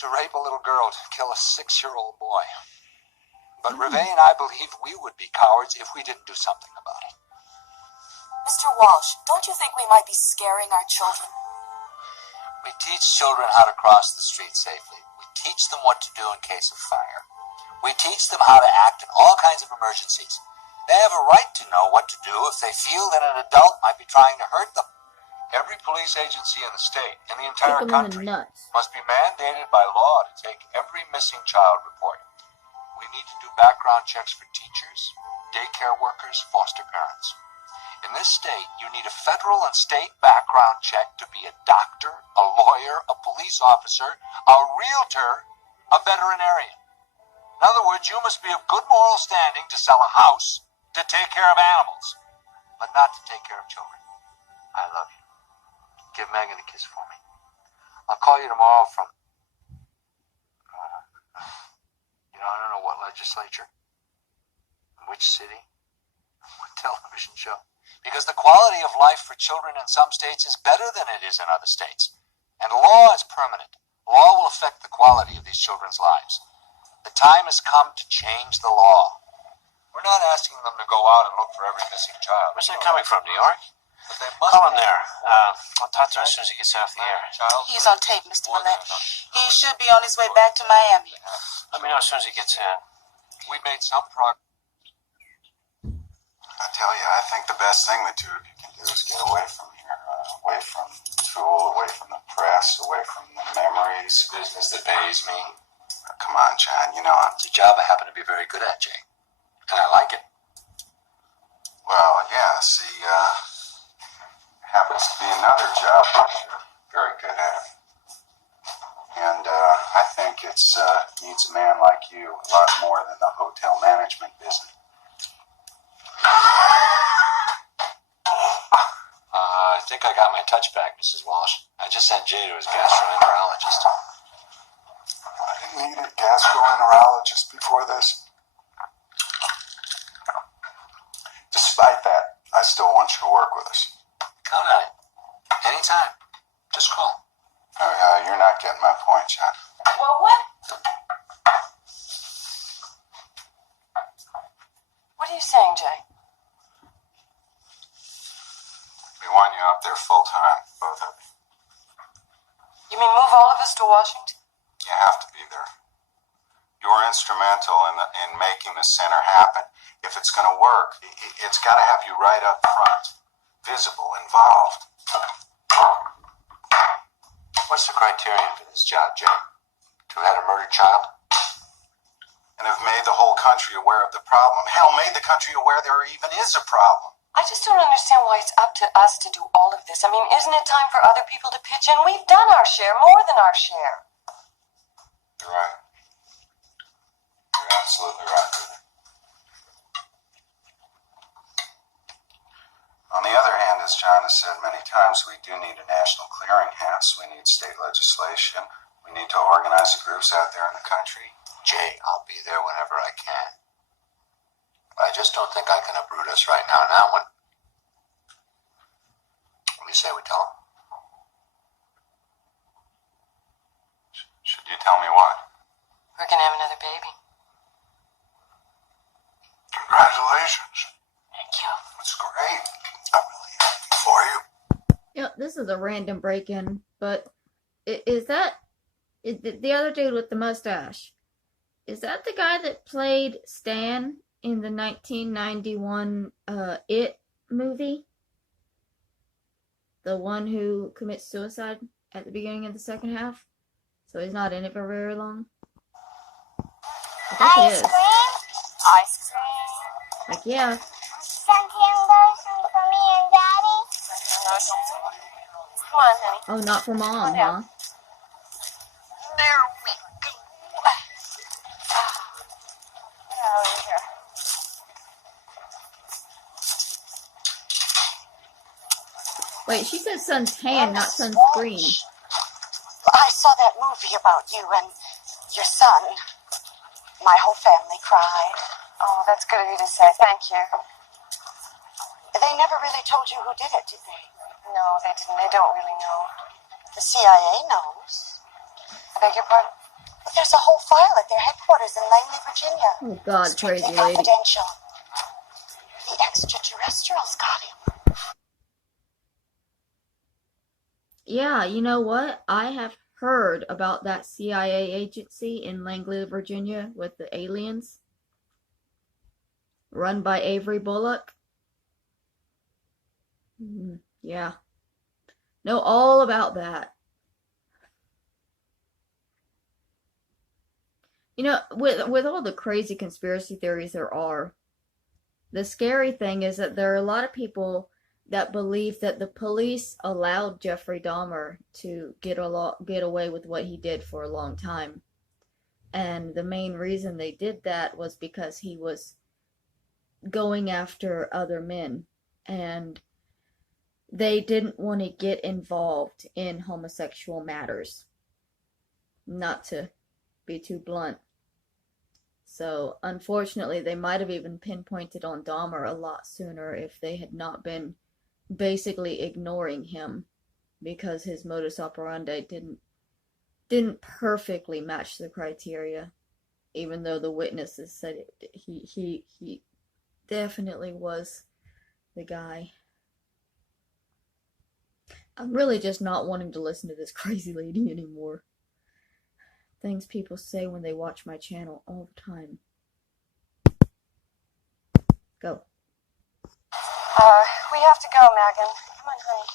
to rape a little girl, to kill a 6-year-old boy. But Revea and I believe we would be cowards if we didn't do something about it. Mr. Walsh, don't you think we might be scaring our children? We teach children how to cross the street safely. We teach them what to do in case of fire. We teach them how to act in all kinds of emergencies. They have a right to know what to do if they feel that an adult might be trying to hurt them. Every police agency in the state, in the entire country, must be mandated by law to take every missing child report. We need to do background checks for teachers, daycare workers, foster parents. In this state, you need a federal and state background check to be a doctor, a lawyer, a police officer, a realtor, a veterinarian. In other words, you must be of good moral standing to sell a house, to take care of animals, but not to take care of children. I love you. Give Megan a kiss for me. I'll call you tomorrow from, I don't know what legislature, which city, what television show. Because the quality of life for children in some states is better than it is in other states. And law is permanent. Law will affect the quality of these children's lives. The time has come to change the law. We're not asking them to go out and look for every missing child. Where's that coming from, New York? But they must Call him there. I'll talk to him as soon as he gets off the air. He's on tape, Mr. Millett. He should be on his way back to Miami. Let me know as soon as he gets in. We made some progress. I tell you, I think the best thing the two of you can do is get away from here. Away from school, away from the press, away from the memories. Business that pays me. Come on, John, you know It's a job I happen to be very good at, Jay. And I like it. well, yeah, see, happens to be another job that you're very good at. And I think it's needs a man like you a lot more than the hotel management business. I think I got my touch back, Mrs. Walsh. I just sent Jay to his gastroenterologist. I didn't need a gastroenterologist before this. Despite that, I still want you to work with us. Count on it. Anytime. Just call. You're not getting my point, John. Well, what? What are you saying, Jay? We want you up there full time, both of you. You mean move all of us to Washington? You have to be there. You're instrumental in making the center happen. If it's going to work, it's got to have you right up front, visible, involved. What's the criterion for this job, Jay? To have had a murdered child? And have made the whole country aware of the problem. Hell, made the country aware there even is a problem. I just don't understand why it's up to us to do all of this. I mean, isn't it time for other people to pitch in? We've done our share, more than our share. You're right. You're absolutely right. On the other hand, as John has said many times, we do need a national clearinghouse. We need state legislation. We need to organize the groups out there in the country. Jay, I'll be there whenever I can. I just don't think I can uproot us right now. Now, what do you say we tell him? Should you tell me what? We're gonna have another baby. Congratulations. Thank you. That's great. I'm really happy for you. Yeah, this is a random break-in, but is that the other dude with the mustache? Is that the guy that played Stan in the 1991 It movie? The one who commits suicide at the beginning of the second half? So he's not in it for very long? I think it is. Ice cream. Like, yeah. Send him lotion for me and Daddy. Come on, honey. Oh, not for mom, huh? There we go. Oh, here. Wait, she said suntan, not sunscreen. I saw that movie about you and your son. My whole family cried. Oh, that's good of you to say. Thank you. They never really told you who did it, did they? No, they didn't. They don't really know. The CIA knows. I beg your pardon? But there's a whole file at their headquarters in Langley, Virginia. Oh, God, Strictly crazy lady. confidential. The extraterrestrials got him. Yeah, you know what? I have heard about that CIA agency in Langley, Virginia with the aliens. Run by Avery Bullock. Yeah. Know all about that. You know, with all the crazy conspiracy theories there are, the scary thing is that there are a lot of people that believe that the police allowed Jeffrey Dahmer to get away with what he did for a long time. And the main reason they did that was because he was going after other men. And they didn't want to get involved in homosexual matters. Not to be too blunt. So, unfortunately, they might have even pinpointed on Dahmer a lot sooner if they had not been basically ignoring him, because his modus operandi didn't perfectly match the criteria, even though the witnesses said he definitely was the guy. I'm really just not wanting to listen to this crazy lady anymore. Things people say when they watch my channel all the time. Go. We have to go, Megan. Come on, honey.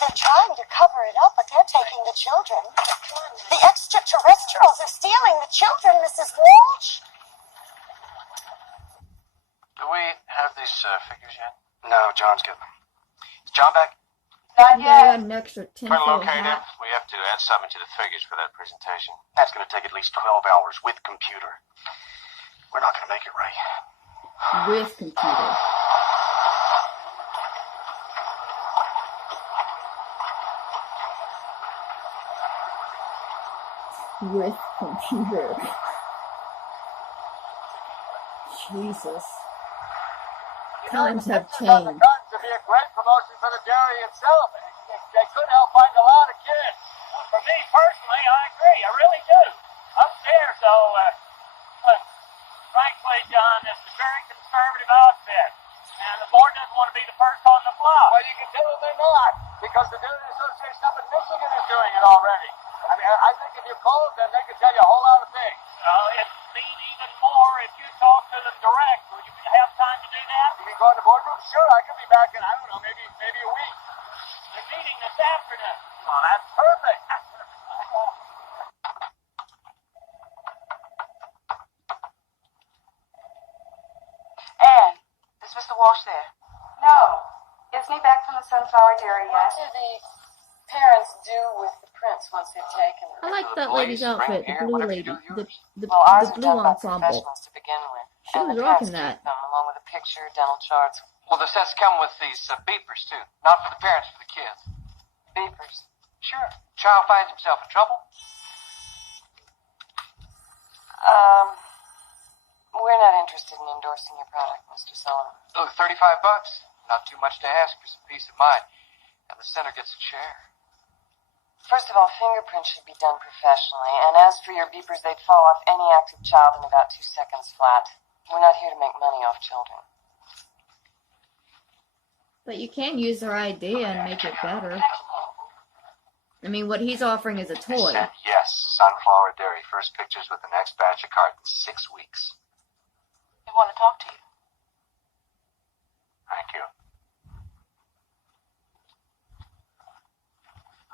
They're trying to cover it up, but they're taking the children. Come on, The extraterrestrials are stealing the children, Mrs. Walsh. Do we have these figures yet? No, John's got them. Is John back? Not Yeah, I yet. got an extra Try to tinfoil locate it. hat We have to add something to the figures for that presentation. That's going to take at least 12 hours with computer. We're not going to make it, Ray. with computer. With computer. Jesus. Times have changed. Guns would be a great promotion for the dairy itself. They could help find a lot of kids. For me personally, I agree. I really do. Upstairs, though, frankly, John, this is a very conservative outfit. And the board doesn't want to be the first on the block. Well, you can tell them they're not, because the Dairy Association up in Michigan is doing it already. I mean, I think if you called them, they could tell you a whole lot of things. It'd mean even more if you talk to them direct. Would you have time to do that? You can go in the boardroom? Sure, I could be back in, I don't know, maybe a week. They're meeting this afternoon. Well, that's perfect. Anne, is Mr. Walsh there? No. Isn't he back from the Sunflower Dairy What yet? do the parents do with the prints once they've taken them? I like that lady's outfit, the blue lady, the Well, ours blue are done by ensemble. professionals to begin with. She and was the rocking press that. keep them, along with a picture, dental charts. Well, the sets come with these beepers, too. Not for the parents, for the kids. Beepers. Sure. Child finds himself in trouble. We're not interested in endorsing your product, Mr. Sullivan. Look, $35. Not too much to ask for some peace of mind. And the center gets a share. First of all, fingerprints should be done professionally, and as for your beepers, they'd fall off any active child in about 2 seconds flat. We're not here to make money off children. But you can use their idea and make it better. I mean, what he's offering is a toy. Said yes, Sunflower Dairy. First pictures with the next batch of cartons. 6 weeks. They want to talk to you. Thank you.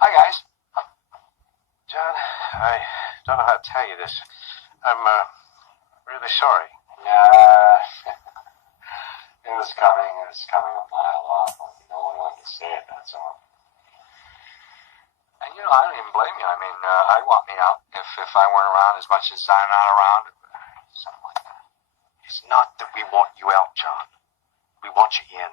Hi, guys. John, I don't know how to tell you this. I'm really sorry. It was coming a mile off. No one wanted to say it, that's all. And I don't even blame you. I mean, I'd want me out if I weren't around as much as I'm not around. Something like that. It's not that we want you out, John. We want you in.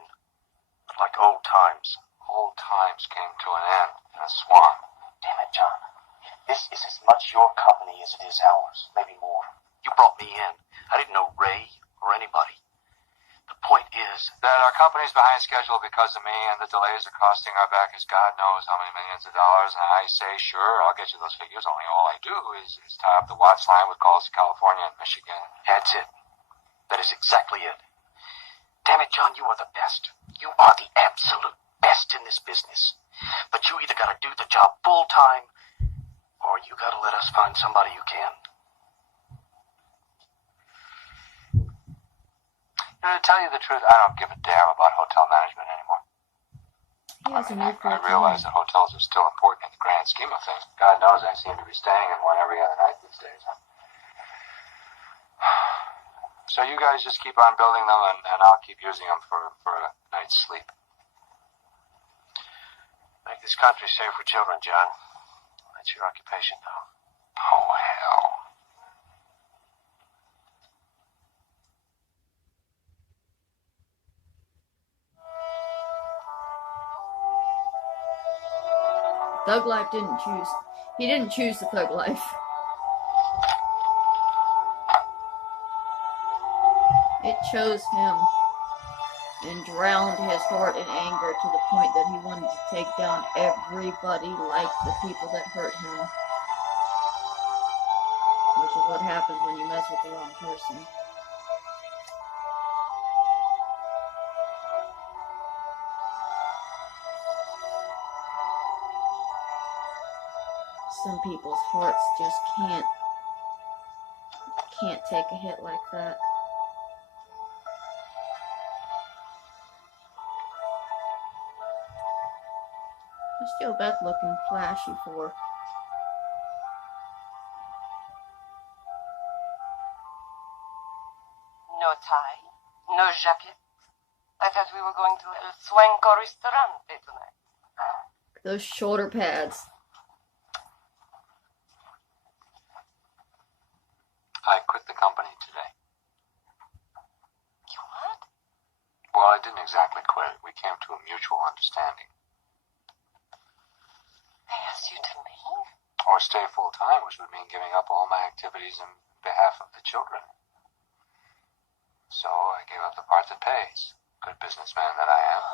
Like old times. Old times came to an end in a swamp. Damn it, John. This is as much your company as it is ours. Maybe more. You brought me in. I didn't know Ray or anybody. The point is that our company's behind schedule because of me, and the delays are costing our backers God knows how many millions of dollars. And I say, sure, I'll get you those figures. Only all I do is tie up the watch line with calls to California and Michigan. That's it. That is exactly it. Damn it, John, you are the best. You are the absolute best in this business. But you either got to do the job full time, or you got to let us find somebody who can. To tell you the truth, I don't give a damn about hotel management anymore. He has a new I realize that hotels are still important in the grand scheme of things. God knows I seem to be staying in one every other night these days. Huh? So you guys just keep on building them, and I'll keep using them for a night's sleep. Make this country safe for children, John. That's your occupation, though. Oh, hell. Thug life didn't choose. He didn't choose the thug life. It chose him and drowned his heart in anger to the point that he wanted to take down everybody like the people that hurt him. Which is what happens when you mess with the wrong person. Some people's hearts just can't take a hit like that. What's Joe Beth looking flashy for? No tie, no jacket. I thought we were going to El Suenco Ristorante tonight. Those shoulder pads. I quit the company today. You what? Well, I didn't exactly quit. We came to a mutual understanding. They asked you to leave? Or stay full-time, which would mean giving up all my activities in behalf of the children. So I gave up the part that pays. Good businessman that I am.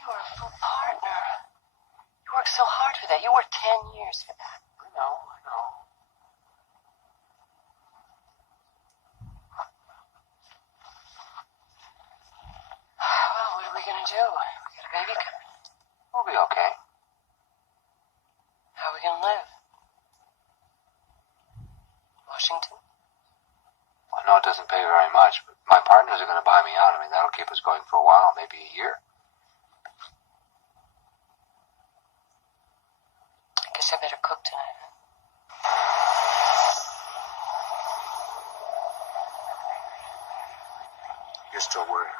You were a full partner. You worked so hard for that. You worked 10 years for that. I know. Well, what are we gonna do? We got a baby coming. We'll be okay. How are we gonna live? Washington? I know it doesn't pay very much, but my partners are going to buy me out. I mean, that'll keep us going for a while, maybe a year. I guess I better cook tonight. You're still worried.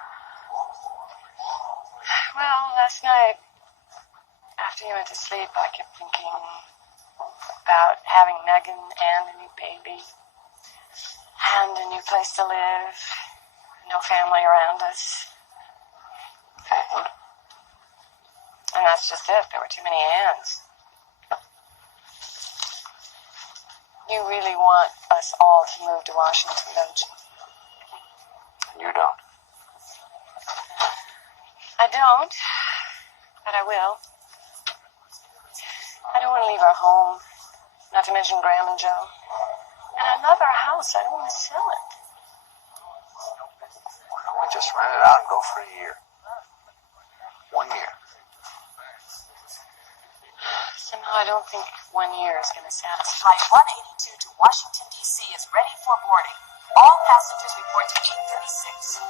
Well, last night, after you went to sleep, I kept thinking about having Megan and a new baby and a new place to live, no family around us. And that's just it. There were too many ands. You really want us all to move to Washington, don't you? And you don't. I don't, but I will. I don't want to leave our home, not to mention Graham and Joe. And I love our house. I don't want to sell it. Why don't we just rent it out and go for a year? 1 year. Somehow I don't think 1 year is going to satisfy. Flight 182 to Washington, D.C. is ready for boarding. All passengers report to gate 36.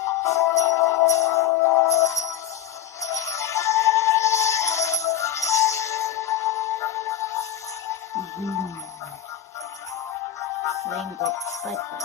Playing the excitement.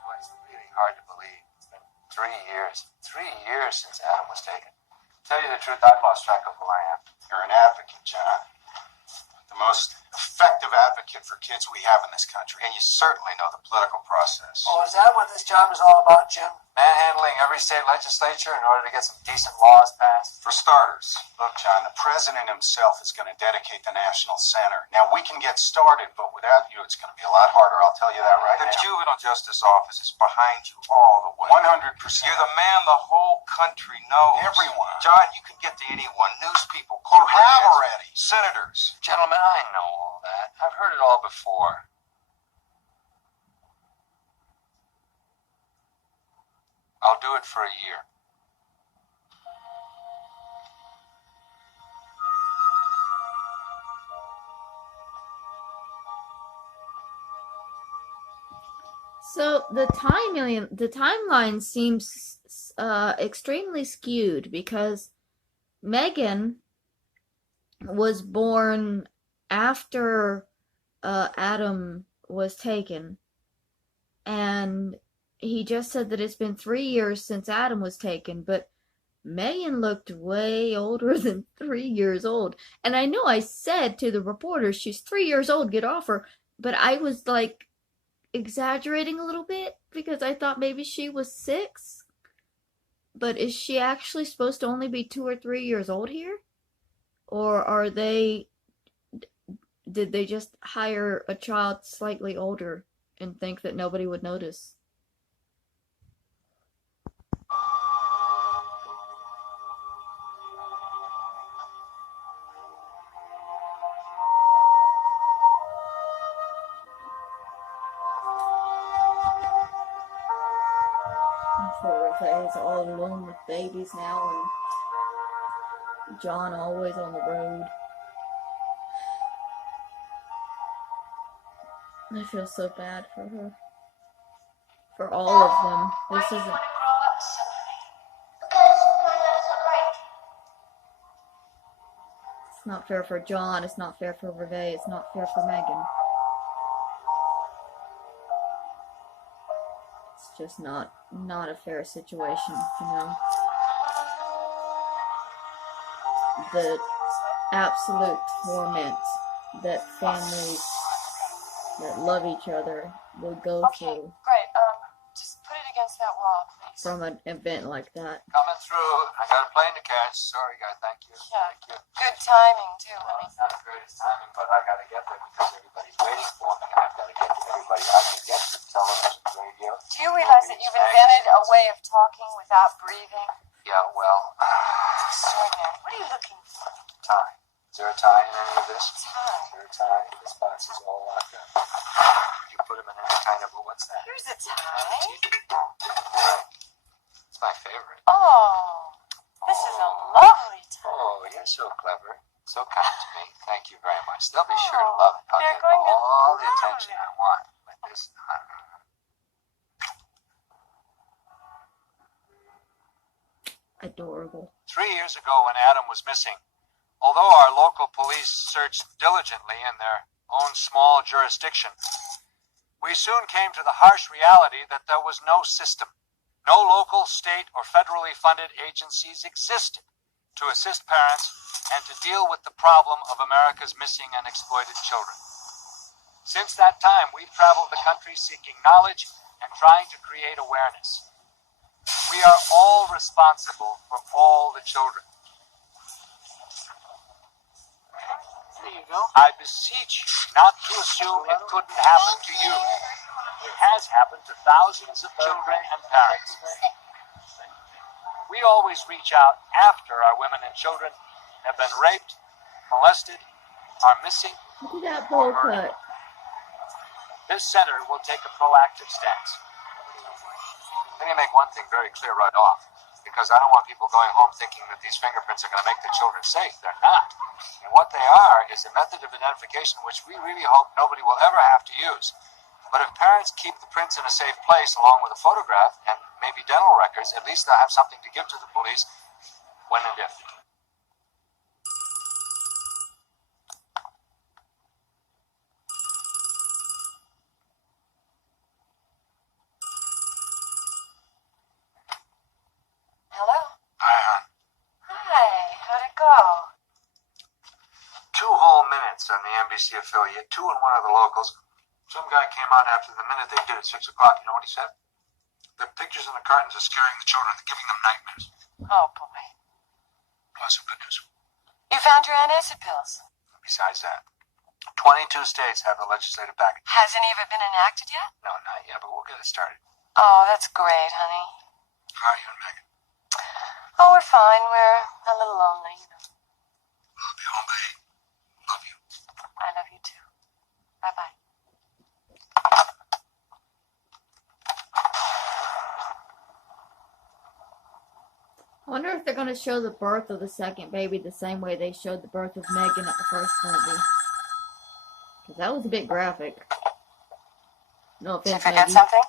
Boy, it's really hard to believe. It's been 3 years. 3 years since Adam was taken. To tell you the truth, I've lost track of who I am. You're an advocate, John. The most effective advocate for kids we have in this country. And you certainly know the political process. Oh, is that what this job is all about, Jim? Manhandling every state legislature in order to get some decent laws passed. For starters, look, John, the president himself is going to dedicate the National Center. Now, we can get started, but without you, it's going to be a lot harder. I'll tell you that right now. The Juvenile Justice Office is behind you all the way. 100%. You're the man the whole country knows. Everyone. John, you can get to anyone. News people, You have corporations, already. senators. Gentlemen, I know all that. I've heard it all before. I'll do it for a year. So the timeline seems extremely skewed because Megan was born after Adam was taken, and he just said that it's been 3 years since Adam was taken, but Megan looked way older than 3 years old. And I know I said to the reporter, she's 3 years old, get off her, but I was like exaggerating a little bit because I thought maybe she was 6. But is she actually supposed to only be 2 or 3 years old here? Or did they just hire a child slightly older and think that nobody would notice? Poor Rita is all alone with babies now, and John always on the road. I feel so bad for her. For all of them. This isn't... It's not fair for John, it's not fair for Reve, it's not fair for Megan. It's just not a fair situation, you know. The absolute torment that families that love each other will go through. Great. Just put it against that wall, please. From an event like that. Coming through. I got a plane to catch. Sorry, guy. Thank you. Yeah. Thank you. Good timing, too, honey. It's not the greatest timing, but I got to get there because everybody's waiting for me. I've got to get to everybody I can get to television, radio. Do you realize that you've invented a way of talking without breathing? Yeah, well, It's extraordinary. What are you looking for? tie. Is there a tie in any of this? Tie. Is there a tie? This box is all locked up. You put them in any kind of, what's that? Here's a tie. It's my favorite. Oh, this is a lovely tie. Oh, you're so clever. So kind to me. Thank you very much. They'll be sure to love it. I'll they're get going to all the love attention it. I want. But this, Adorable. 3 years ago when Adam was missing, although our local police searched diligently in their own small jurisdiction, we soon came to the harsh reality that there was no system. No local, state, or federally funded agencies existed to assist parents and to deal with the problem of America's missing and exploited children. Since that time, we've traveled the country seeking knowledge and trying to create awareness. We are all responsible for all the children. There you go. I beseech you not to assume it couldn't happen to you. It has happened to thousands of children and parents. We always reach out after our women and children have been raped, molested, are missing. Look at that bowl cut. This center will take a proactive stance. Let me make one thing very clear right off, because I don't want people going home thinking that these fingerprints are going to make the children safe. They're not. And what they are is a method of identification which we really hope nobody will ever have to use. But if parents keep the prints in a safe place along with a photograph and maybe dental records, at least they'll have something to give to the police when and if. Hello? Hi, hon. Hi. How'd it go? 2 whole minutes on the NBC affiliate, 2 in one of the locals. Some guy came on after the minute they did at 6 o'clock. You know what he said? The pictures in the cartons are scaring the children. They're giving them nightmares. Oh, boy. Plus some good news. You found your antacid pills. Besides that, 22 states have the legislative package. Has any of it been enacted yet? No, not yet, but we'll get it started. Oh, that's great, honey. How are you and Megan? Oh, we're fine. We're a little lonely, you know. I'll be home by 8. Love you. I love you, too. Bye-bye. I wonder if they're going to show the birth of the second baby the same way they showed the birth of Megan at the first movie. Because that was a bit graphic. No Did you offense, forget Maggie. something?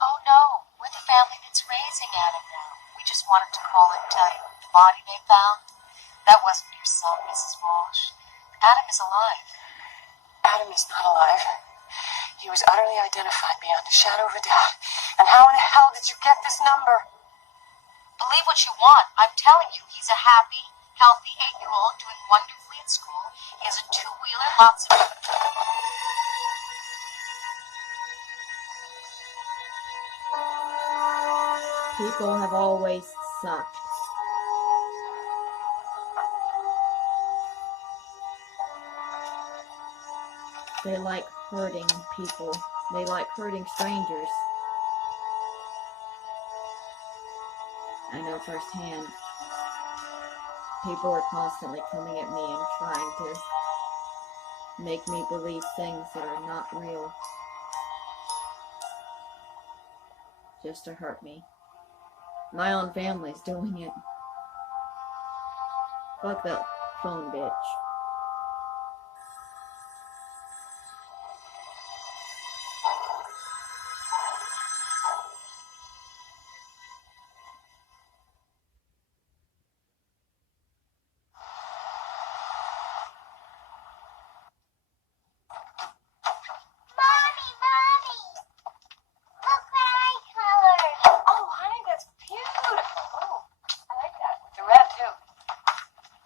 Oh no, we're the family that's raising Adam now. We just wanted to call and tell you the body they found. That wasn't your son, Mrs. Walsh. Adam is alive. Adam is not alive. He was utterly identified beyond a shadow of a doubt. And how in the hell did you get this number? Believe what you want. I'm telling you, he's a happy, healthy 8-year-old doing wonderfully at school. He has a 2-wheeler, lots of... People have always sucked. They like hurting people. They like hurting strangers. I know firsthand. People are constantly coming at me and trying to make me believe things that are not real. Just to hurt me. My own family's doing it. Fuck that phone bitch.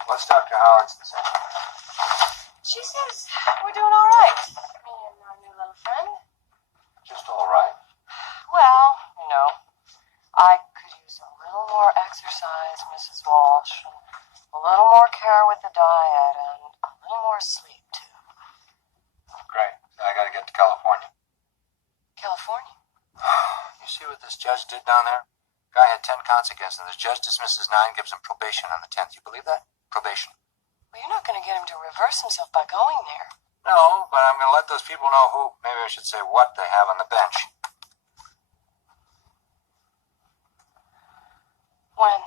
What's Dr. Howardson say? She says we're doing all right. Me and our new little friend. Just all right. Well, you know, I could use a little more exercise, Mrs. Walsh, and a little more care with the diet, and a little more sleep, too. Great. I gotta get to California. California? You see what this judge did down there? Guy had 10 counts against him. The judge dismisses 9, gives him probation on the 10th. You believe that? Probation. Well, you're not going to get him to reverse himself by going there. No, but I'm going to let those people know who, maybe I should say what they have on the bench. When?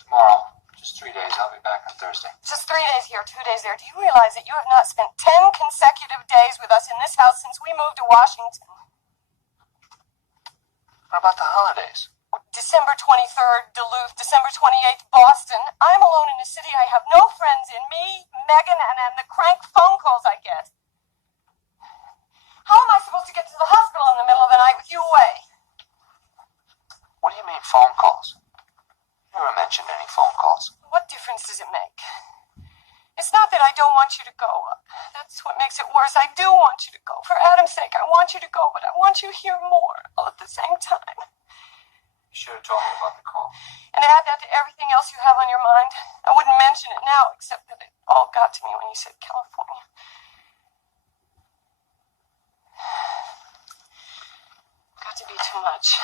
Tomorrow. Just 3 days. I'll be back on Thursday. Just 3 days here, 2 days there. Do you realize that you have not spent 10 consecutive days with us in this house since we moved to Washington? What about the holidays? December 23rd, Duluth. December 28th, Boston. I'm alone in a city I have no friends in. Me, Megan, and the crank phone calls I get. How am I supposed to get to the hospital in the middle of the night with you away? What do you mean phone calls? You never mentioned any phone calls. What difference does it make? It's not that I don't want you to go. That's what makes it worse. I do want you to go. For Adam's sake, I want you to go, but I want you here more, all at the same time. You should have told me about the call. And add that to everything else you have on your mind. I wouldn't mention it now, except that it all got to me when you said California. Got to be too much.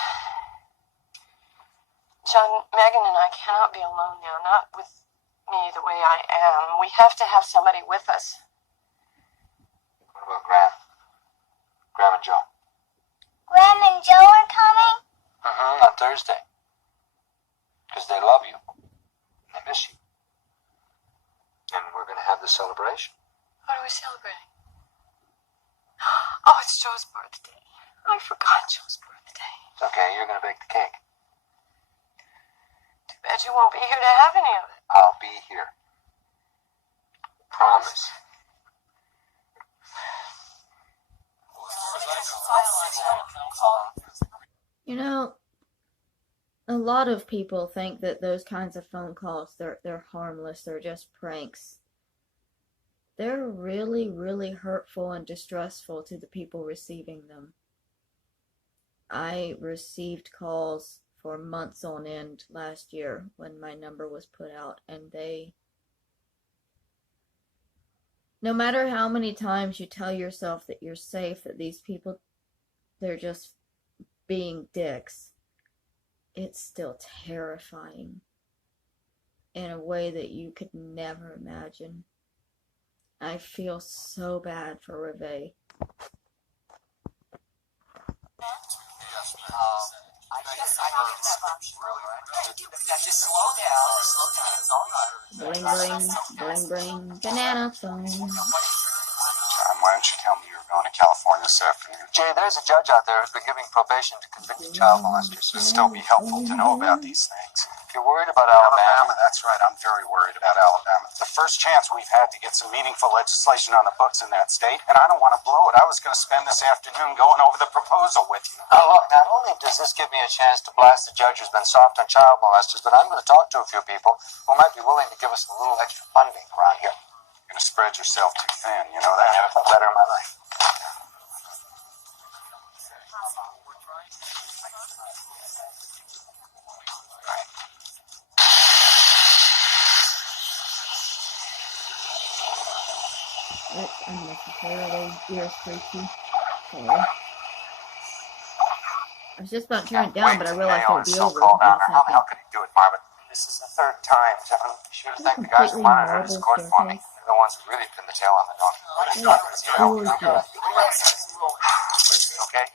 John, Megan and I cannot be alone now, not with me the way I am. We have to have somebody with us. What about Graham? Graham and Joe? Graham and Joe are coming? On Thursday. Because they love you. And they miss you. And we're going to have the celebration. What are we celebrating? Oh, it's Joe's birthday. I forgot Joe's birthday. It's okay, you're going to bake the cake. Too bad you won't be here to have any of it. I'll be here. Promise. You know, a lot of people think that those kinds of phone calls, they're harmless, they're just pranks. They're really, really hurtful and distressful to the people receiving them. I received calls for months on end last year when my number was put out, and no matter how many times you tell yourself that you're safe, that these people, they're just being dicks, it's still terrifying in a way that you could never imagine. I feel so bad for Reve. Just slow down. It's all right. Bling, bling, banana phone. John, why don't you tell me you're going to California this afternoon? Jay, there's a judge out there who's been giving probation to convicted child molesters. It'd still be helpful to know about these things. If you're worried about Alabama, That's right. I'm very worried about Alabama. It's the first chance we've had to get some meaningful legislation on the books in that state, and I don't want to blow it. I was going to spend this afternoon going over the proposal with you. look, not only does this give me a chance to blast the judge who's been soft on child molesters, but I'm going to talk to a few people who might be willing to give us a little extra funding around here. You're going to spread yourself too thin, you know that? Never felt better in my life. It's unnecessarily ear-screechy. Sorry. I was just about to turn it down, but I realized it would be over. How the hell in a could he do it, Marvin? This is the third time, John. You should have thanked the guys who monitored his court for me. They're the ones who really pinned the tail on the dog. Gorgeous. Okay?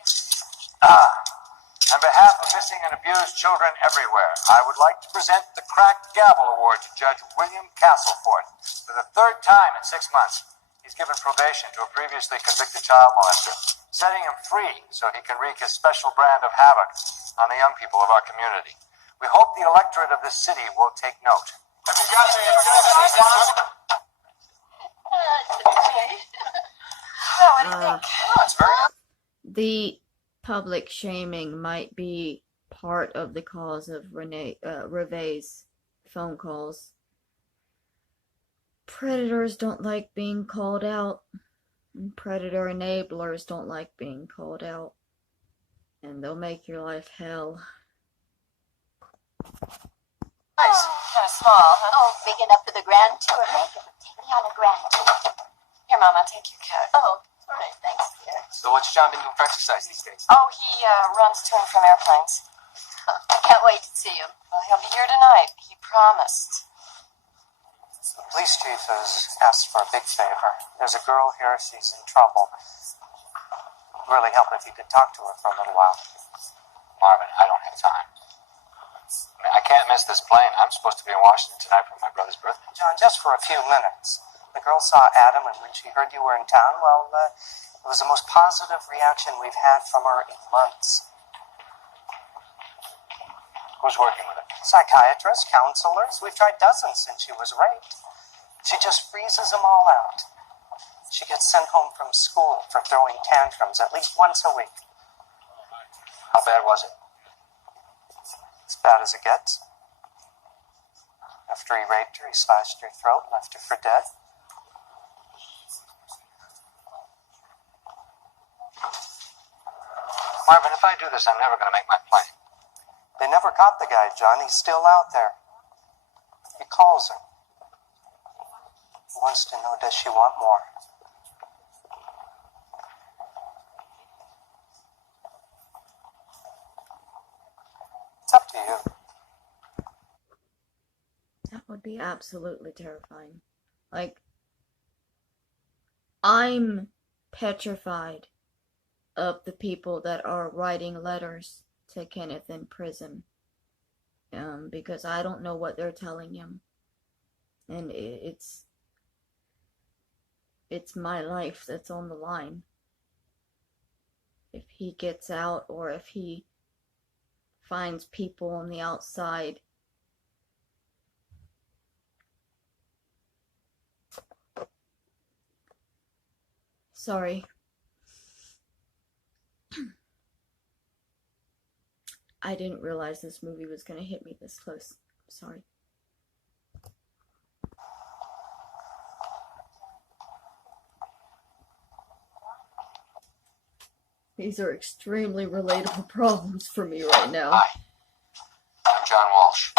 On behalf of missing and abused children everywhere. I would like to present the Cracked Gavel Award to Judge William Castleford. For the third time in 6 months, he's given probation to a previously convicted child molester, setting him free so he can wreak his special brand of havoc on the young people of our community. We hope the electorate of this city will take note. Have you got any? What do you think? That's very The public shaming might be part of the cause of Reve's phone calls. Predators don't like being called out, and predator enablers don't like being called out, and they'll make your life hell. Nice. Kind of small, huh? Oh, big enough for the grand tour. Megan, take me on a grand tour. Here, Mom, I'll take your coat. Oh, all right, thanks, dear. So what's John been doing for exercise these days? Oh, he runs to and from airplanes. I can't wait to see him. Well, he'll be here tonight. He promised. The police chief has asked for a big favor. There's a girl here, she's in trouble. It'd really help if you could talk to her for a little while. Marvin, I don't have time. I can't miss this plane. I'm supposed to be in Washington tonight for my brother's birthday. John, just for a few minutes. The girl saw Adam, and when she heard you were in town, well, it was the most positive reaction we've had from her in months. Who's working with her? Psychiatrists, counselors, we've tried dozens since she was raped. She just freezes them all out. She gets sent home from school for throwing tantrums at least once a week. How bad was it? As bad as it gets. After he raped her, he slashed her throat, left her for dead. Marvin, if I do this, I'm never going to make my plane. They never caught the guy, John. He's still out there. He calls her. He wants to know, does she want more? It's up to you. That would be absolutely terrifying. Like, I'm petrified of the people that are writing letters to Kenneth in prison, because I don't know what they're telling him, and it's my life that's on the line. If he gets out, or if he finds people on the outside. Sorry. I didn't realize this movie was going to hit me this close. Sorry. These are extremely relatable problems for me right now. Hi. I'm John Walsh.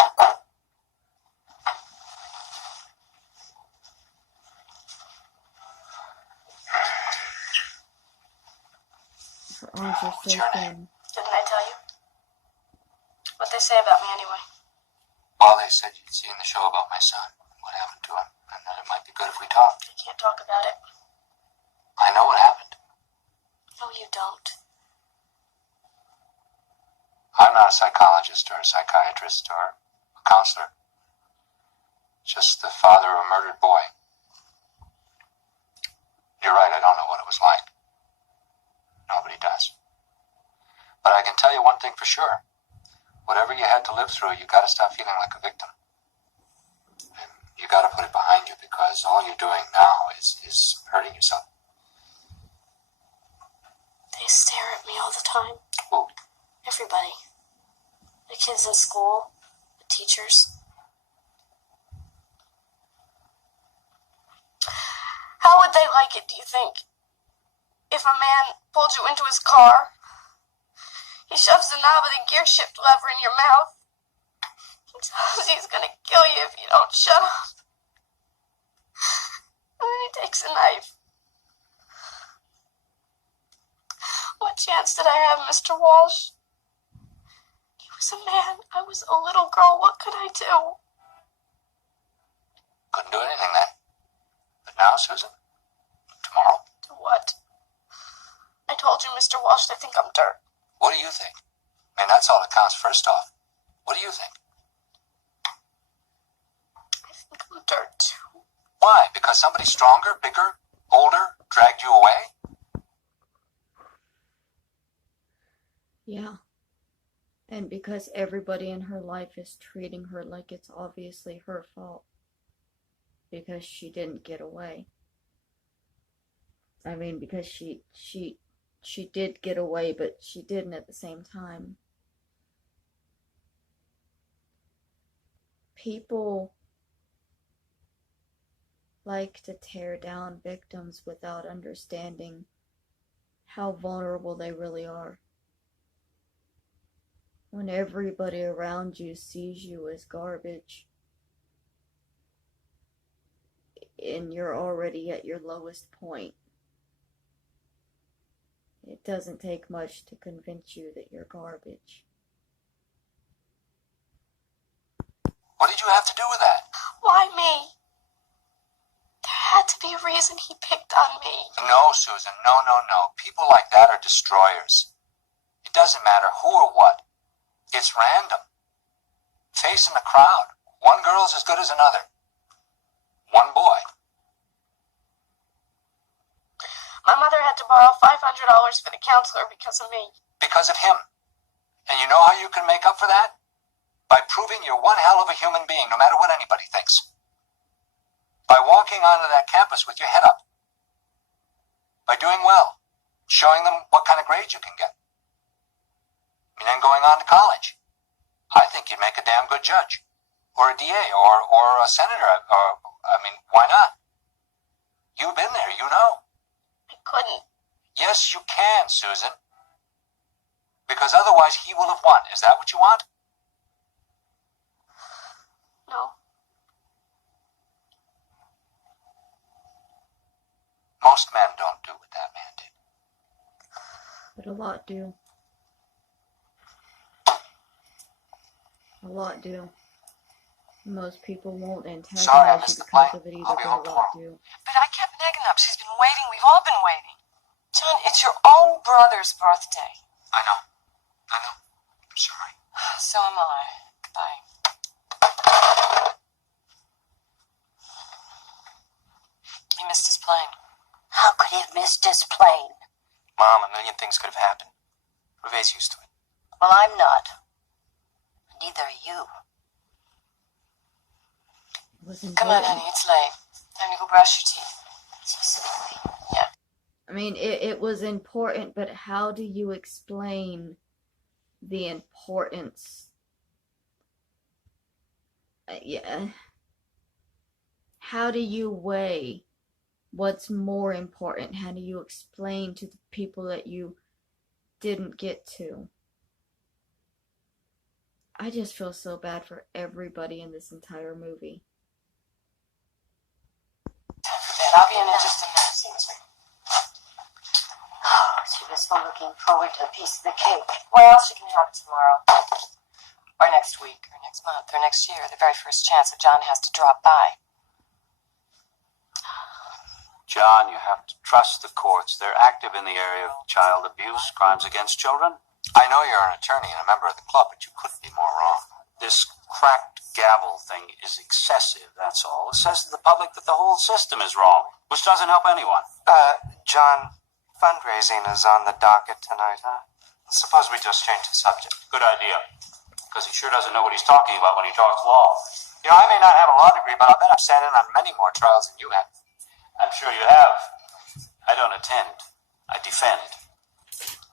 Her arms are so thin. Didn't I tell you? What'd they say about me anyway? Well, they said you'd seen the show about my son, what happened to him, and that it might be good if we talked. I can't talk about it. I know what happened. No, you don't. I'm not a psychologist or a psychiatrist or a counselor. Just the father of a murdered boy. You're right, I don't know what it was like. Nobody does. But I can tell you one thing for sure. Whatever you had to live through, you gotta stop feeling like a victim. And you gotta put it behind you, because all you're doing now is hurting yourself. They stare at me all the time. Who? Everybody. The kids in school, the teachers. How would they like it, do you think? If a man pulled you into his car, he shoves the knob of the gear shift lever in your mouth. He tells you he's gonna kill you if you don't shut up. And then he takes a knife. What chance did I have, Mr. Walsh? He was a man. I was a little girl. What could I do? Couldn't do anything then. But now, Susan? Tomorrow? Do what? I told you, Mr. Walsh, I think I'm dirt. What do you think? I mean, that's all that counts first off. What do you think? I think I'm dirt too. Why? Because somebody stronger, bigger, older dragged you away? Yeah. And because everybody in her life is treating her like it's obviously her fault. Because she didn't get away. I mean, because she did get away, but she didn't at the same time. People like to tear down victims without understanding how vulnerable they really are. When everybody around you sees you as garbage, and you're already at your lowest point, it doesn't take much to convince you that you're garbage. What did you have to do with that? Why me? There had to be a reason he picked on me. No, Susan, no. People like that are destroyers. It doesn't matter who or what. It's random. Facing the crowd. One girl's as good as another. One boy. My mother had to borrow $500 for the counselor because of me. Because of him. And you know how you can make up for that? By proving you're one hell of a human being, no matter what anybody thinks. By walking onto that campus with your head up. By doing well. Showing them what kind of grades you can get. And then going on to college. I think you'd make a damn good judge. Or a DA, or a senator, why not? You've been there, you know. I couldn't. Yes, you can, Susan. Because otherwise he will have won. Is that what you want? No. Most men don't do what that man did. But a lot do. A lot do. Most people won't antagonize Sorry, I you missed the because plane. of it either, I'll be but home a lot tomorrow. do. But I kept negging up. She's been waiting. We've all been waiting. John, it's your own brother's birthday. I know. I'm sorry. So am I. Goodbye. He missed his plane. How could he have missed his plane? Mom, a million things could have happened. Reve's used to it. Well, I'm not. Neither are you. It was Come on, important. honey. It's late. Time to go brush your teeth. So sleepy. Yeah. I mean, it was important, but how do you explain the importance? Yeah. How do you weigh what's more important? How do you explain to the people that you didn't get to? I just feel so bad for everybody in this entire movie. I'll be in just a minute. See you soon. Oh, she was so looking forward to a piece of the cake. Well, she can have it tomorrow. Or next week, or next month, or next year. The very first chance that John has to drop by. John, you have to trust the courts. They're active in the area of child abuse, crimes against children. I know you're an attorney and a member of the club, but you couldn't be more wrong. This cracked gavel thing is excessive, that's all. It says to the public that the whole system is wrong, which doesn't help anyone. John, fundraising is on the docket tonight, huh? Suppose we just change the subject. Good idea. Because he sure doesn't know what he's talking about when he talks law. You know, I may not have a law degree, but I'll bet I've sat in on many more trials than you have. I'm sure you have. I don't attend. I defend.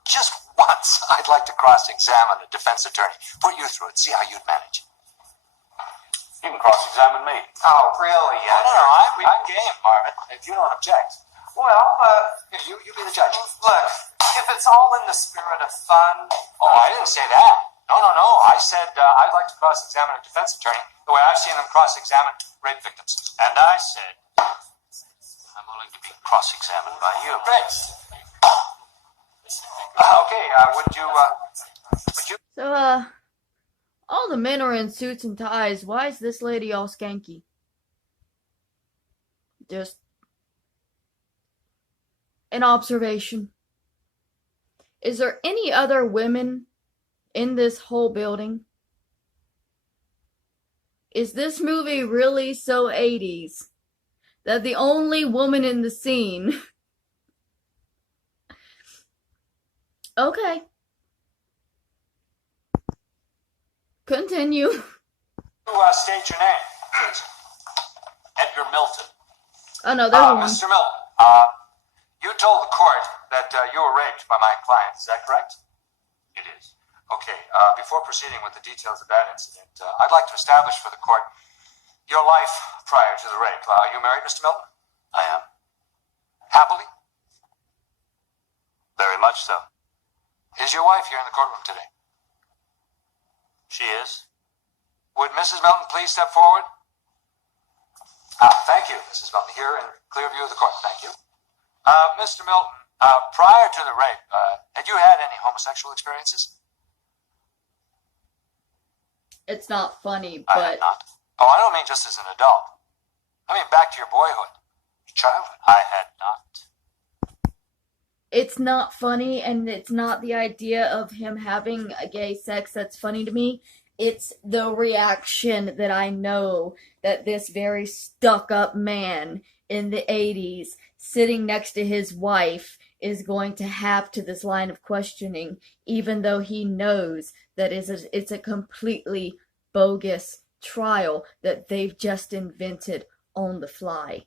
Just once, I'd like to cross-examine a defense attorney. Put you through it, see how you'd manage. You can cross-examine me. Oh, really? No, I'm game, Marvin, if you don't object. Well, Here, you be the judge. look, if it's all in the spirit of fun. Oh, I didn't say that. No. I said I'd like to cross-examine a defense attorney the way I've seen them cross-examine rape victims. And I said, I'm willing to be cross-examined by you. Great. Okay, would you... So, all the men are in suits and ties. Why is this lady all skanky? Just an observation. Is there any other women in this whole building? Is this movie really so 80s that the only woman in the scene... Okay. Continue. State your name, please. Edgar Milton. Oh no, there's one. Mr. Milton, you told the court that you were raped by my client. Is that correct? It is. Okay. Before proceeding with the details of that incident, I'd like to establish for the court your life prior to the rape. Are you married, Mr. Milton? I am. Happily? Very much so. Is your wife here in the courtroom today? She is. Would Mrs. Milton please step forward? Thank you, Mrs. Milton. Here in clear view of the court. Thank you. Mr. Milton, prior to the rape, had you had any homosexual experiences? It's not funny, I but... had not. Oh, I don't mean just as an adult. I mean back to your boyhood, your childhood. I had not. It's not funny, and it's not the idea of him having a gay sex that's funny to me. It's the reaction that I know that this very stuck-up man in the 80s sitting next to his wife is going to have to this line of questioning, even though he knows that it's a completely bogus trial that they've just invented on the fly.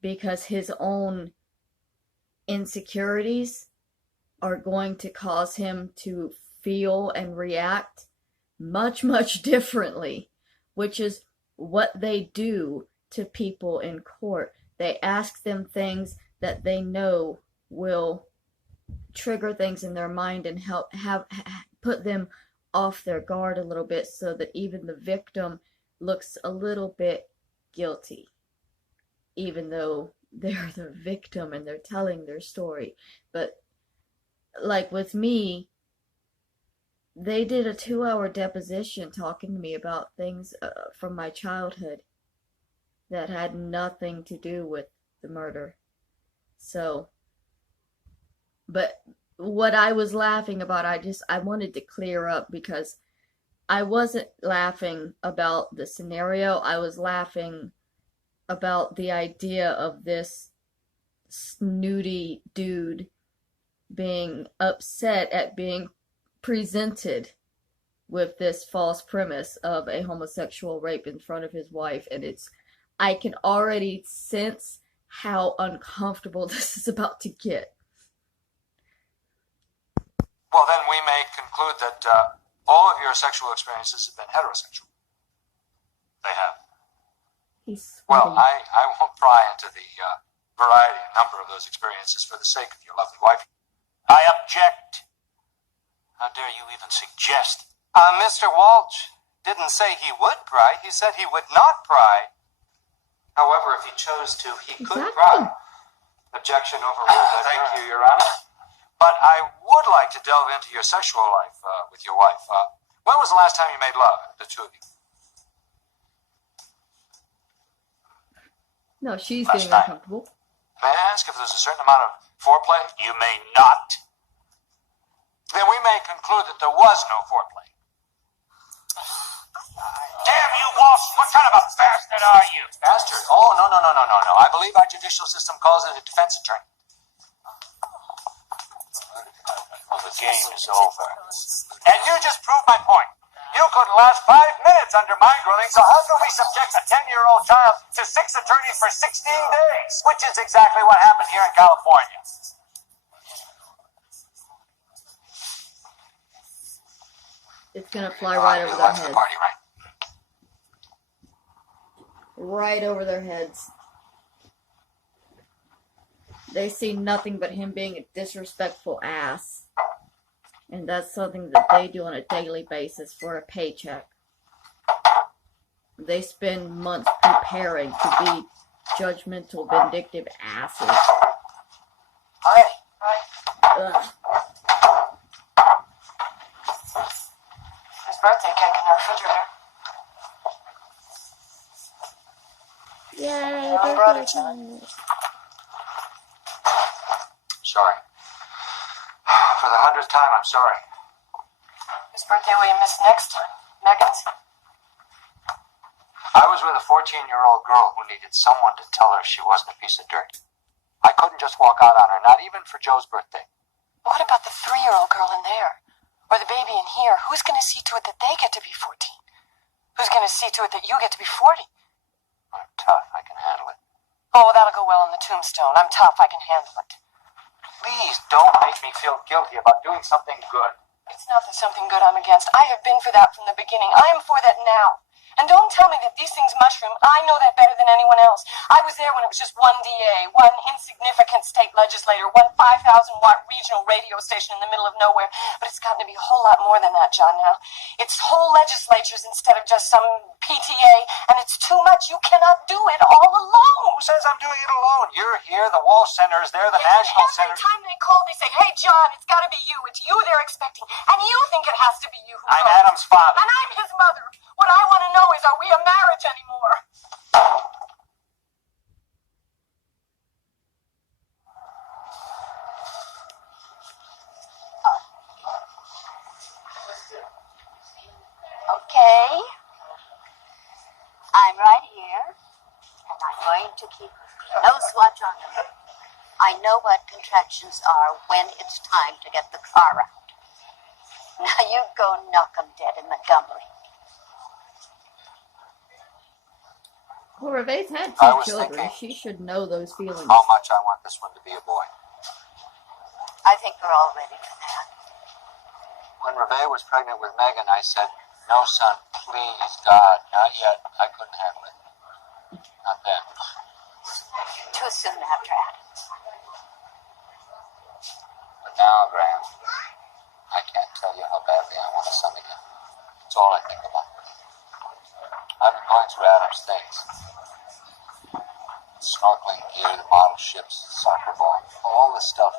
Because his own insecurities are going to cause him to feel and react much, much differently, which is what they do to people in court. They ask them things that they know will trigger things in their mind and help put them off their guard a little bit, so that even the victim looks a little bit guilty, even though they're the victim and they're telling their story. But like with me, they did a 2-hour deposition talking to me about things from my childhood that had nothing to do with the murder. So, but what I was laughing about, I wanted to clear up, because I wasn't laughing about the scenario. I was laughing about the idea of this snooty dude being upset at being presented with this false premise of a homosexual rape in front of his wife. And I can already sense how uncomfortable this is about to get. Well, then we may conclude that all of your sexual experiences have been heterosexual. They have. Well, I won't pry into the variety and number of those experiences for the sake of your lovely wife. I object. How dare you even suggest? Mr. Walsh didn't say he would cry. He said he would not cry. However, if he chose to, he could cry. Objection overruled. Thank you, Your Honor. But I would like to delve into your sexual life with your wife. When was the last time you made love, the two of you? No, she's getting uncomfortable. May I ask if there's a certain amount of foreplay? You may not. Then we may conclude that there was no foreplay. Damn you, Walsh! What kind of a bastard are you? Bastard? Oh, no. I believe our judicial system calls it a defense attorney. Well, the game is over. And you just proved my point. You couldn't last 5 minutes under my grilling, so how can we subject a 10-year-old child to 6 attorneys for 16 days? Which is exactly what happened here in California. It's gonna fly right over their heads. Party, right? Right over their heads. They see nothing but him being a disrespectful ass. And that's something that they do on a daily basis for a paycheck. They spend months preparing to be judgmental, vindictive asses. Hi. Ugh. His birthday cake in the refrigerator. Yay, I brought it to him. Sorry. For the 100th time, I'm sorry. Is Whose birthday will you miss next time? Megan's? I was with a 14-year-old girl who needed someone to tell her she wasn't a piece of dirt. I couldn't just walk out on her, not even for Joe's birthday. What about the 3-year-old girl in there? Or the baby in here? Who's going to see to it that they get to be 14? Who's going to see to it that you get to be 40? I'm tough. I can handle it. Oh, that'll go well on the tombstone. I'm tough. I can handle it. Please don't make me feel guilty about doing something good. It's not the something good I'm against. I have been for that from the beginning. I am for that now. And don't tell me that these things mushroom. I know that better than anyone else. I was there when it was just one DA, one insignificant state legislator, one 5,000-watt regional radio station in the middle of nowhere. But it's gotten to be a whole lot more than that, John, now. It's whole legislatures instead of just some PTA, and it's too much. You cannot do it all alone. Who says I'm doing it alone? You're here, the Walsh Center is there, the National Center. Every time they call, they say, hey, John, it's got to be you. It's you they're expecting. And you think it has to be you who I'm calls. Adam's father. And I'm his mother. What I want to know is, are we a marriage anymore? Okay. I'm right here, and I'm going to keep a close watch on them. I know what contractions are when it's time to get the car out. Now you go knock 'em dead in Montgomery. Well, Reve's had I 2 was children. thinking She should know those feelings. how much I want this one to be a boy. I think we're all ready for that. When Reve was pregnant with Megan, I said, no, son, please, God, not yet. I couldn't handle it. Not then. Too soon after Adams. But now, Graham, I can't tell you how badly I want a son again. It's all I think about. I've been going through Adam's things. Snorkeling gear, the model ships, soccer ball, all the stuff.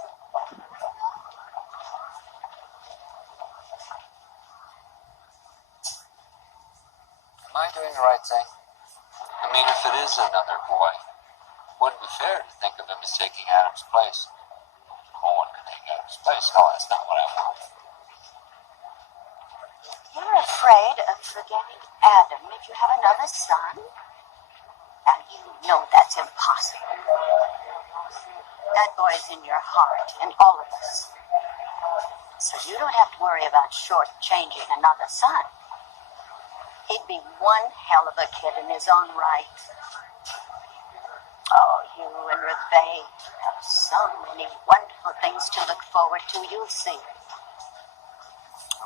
Am I doing the right thing? I mean, if it is another boy, it wouldn't be fair to think of him as taking Adam's place. No one could take Adam's place. No, that's not what I want. You're afraid of forgetting Adam if you have another son? And you know that's impossible. That boy's in your heart, in all of us. So you don't have to worry about shortchanging another son. He'd be one hell of a kid in his own right. Oh, you and Reve have so many wonderful things to look forward to. You'll see.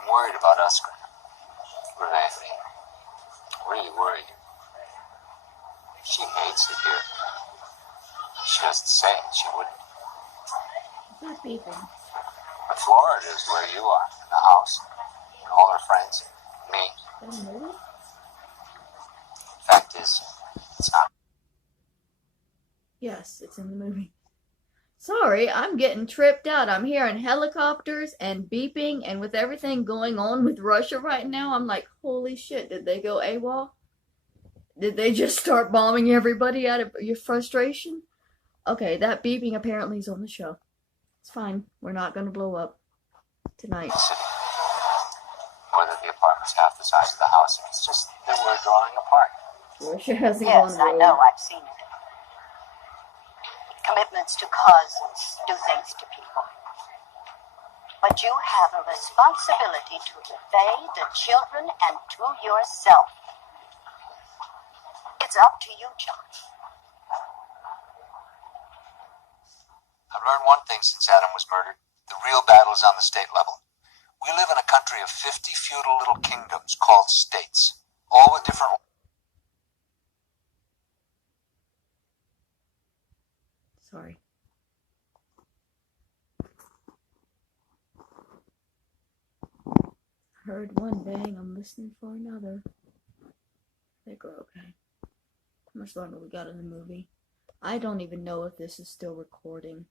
I'm worried about us, Graham. Reve, really worried. She hates it here. She doesn't say it. She wouldn't. Who's beeping? But Florida is where you are, in the house, and all her friends, me. Is that a movie? Fact is, it's not. Yes, it's in the movie. Sorry, I'm getting tripped out. I'm hearing helicopters and beeping, and with everything going on with Russia right now, I'm like, holy shit, did they go AWOL? Did they just start bombing everybody out of your frustration? Okay, that beeping apparently is on the show. It's fine. We're not going to blow up tonight. Or that the apartment's half the size of the house. It's just that we're drawing apart. Russia hasn't Yes, gone I rogue. know. I've seen it. Commitments to causes do things to people. But you have a responsibility to Reve, the children, and to yourself. It's up to you, John. I've learned one thing since Adam was murdered. The real battle is on the state level. We live in a country of 50 feudal little kingdoms called states, all with different... Sorry. Heard one bang, I'm listening for another. I think we're okay. How much longer we got in the movie? I don't even know if this is still recording.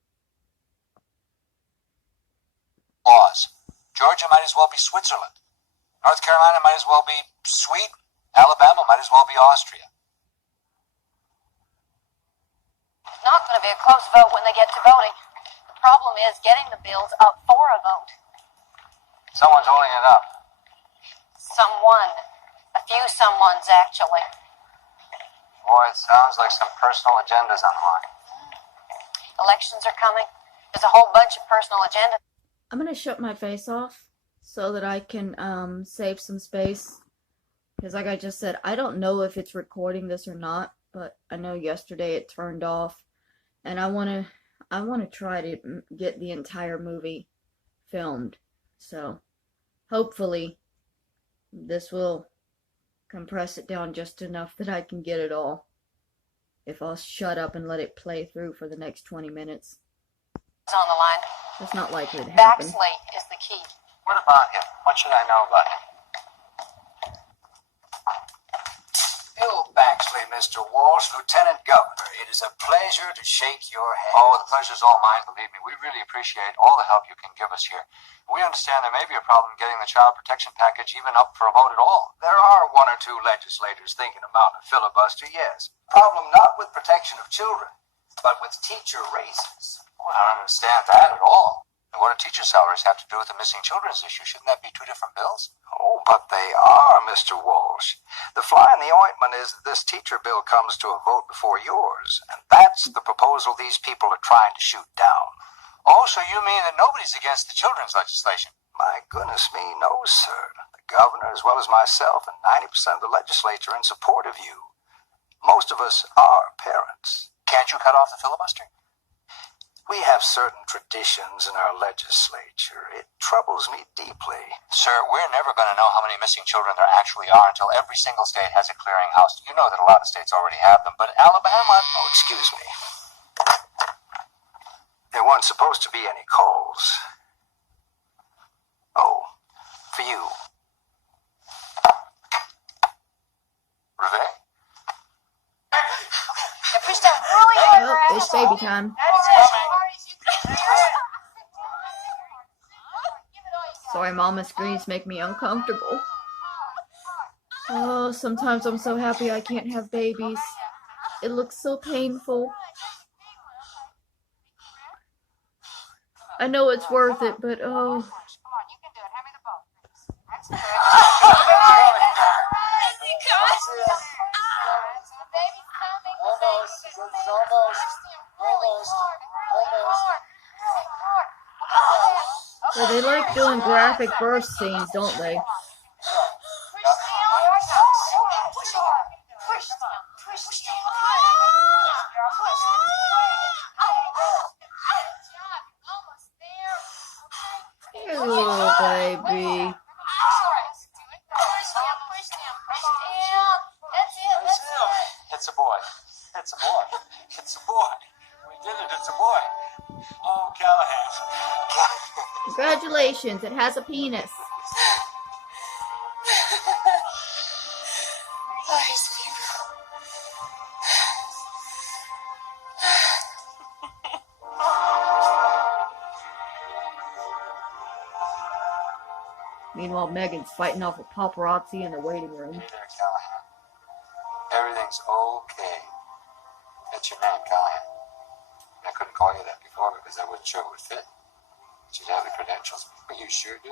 laws. Georgia might as well be Switzerland. North Carolina might as well be Sweden. Alabama might as well be Austria. It's not going to be a close vote when they get to voting. The problem is getting the bills up for a vote. Someone's holding it up. Someone. A few someones, actually. Boy, it sounds like some personal agendas on the line. Elections are coming. There's a whole bunch of personal agendas. I'm gonna shut my face off so that I can save some space. Because like I just said, I don't know if it's recording this or not, but I know yesterday it turned off. And I wanna try to get the entire movie filmed. So hopefully this will compress it down just enough that I can get it all. If I'll shut up and let it play through for the next 20 minutes. On the line. That's not likely to happen. Baxley is the key. What about him? What should I know about him? Bill Baxley, Mr. Walsh, Lieutenant Governor. It is a pleasure to shake your hand. Oh, the pleasure's all mine, believe me. We really appreciate all the help you can give us here. We understand there may be a problem getting the child protection package even up for a vote at all. There are one or two legislators thinking about a filibuster, yes. Problem not with protection of children, but with teacher raises. Well, I don't understand that at all. And what do teacher salaries have to do with the missing children's issue? Shouldn't that be two different bills? Oh, but they are, Mr. Walsh. The fly in the ointment is that this teacher bill comes to a vote before yours, and that's the proposal these people are trying to shoot down. Oh, so you mean that nobody's against the children's legislation? My goodness me, no, sir. The governor, as well as myself, and 90% of the legislature are in support of you. Most of us are parents. Can't you cut off the filibuster? We have certain traditions in our legislature. It troubles me deeply. Sir, we're never going to know how many missing children there actually are until every single state has a clearinghouse. You know that a lot of states already have them, but Alabama... Oh, excuse me. There weren't supposed to be any calls. Oh, for you. Reve? Push down really hard. Oh, it's baby time. Sorry, Mama, screens make me uncomfortable. Oh, sometimes I'm so happy I can't have babies. It looks so painful. I know it's worth it, but oh. Yeah, they like doing graphic birth scenes, don't they? Oh, baby. It's a boy. It's a boy. It's a boy. We did it. It's a boy. Oh, Callahan. Congratulations, it has a penis. Oh, he's beautiful. Meanwhile, Megan's fighting off a paparazzi in the waiting room. Hey there, Callahan. Everything's okay. That's your name, Callahan. I couldn't call you that before because I wasn't sure it would fit. But you'd have the credentials. But you sure do.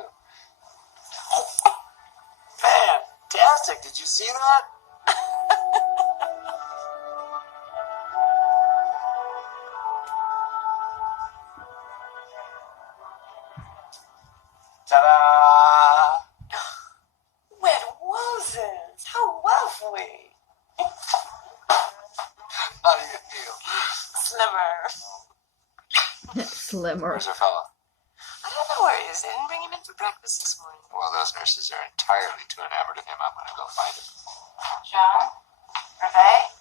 Fantastic! Did you see that? Ta-da! Wet roses! How lovely! How do you feel? Slimmer. Slimmer. Where's our fella? I don't know where he is. I didn't bring him in for breakfast this morning. Well, those nurses are entirely too enamored of him. I'm going to go find him. John? Reve?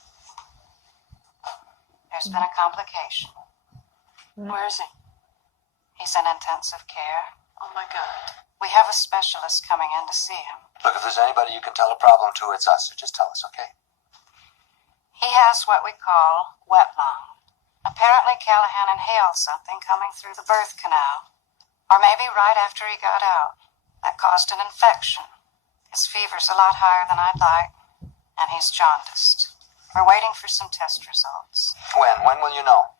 There's been a complication. Where is he? He's in intensive care. Oh my God. We have a specialist coming in to see him. Look, if there's anybody you can tell a problem to, it's us. So just tell us, okay? He has what we call wet lung. Apparently Callahan inhaled something coming through the birth canal. Or maybe right after he got out. That caused an infection. His fever's a lot higher than I'd like. And he's jaundiced. We're waiting for some test results. When? When will you know?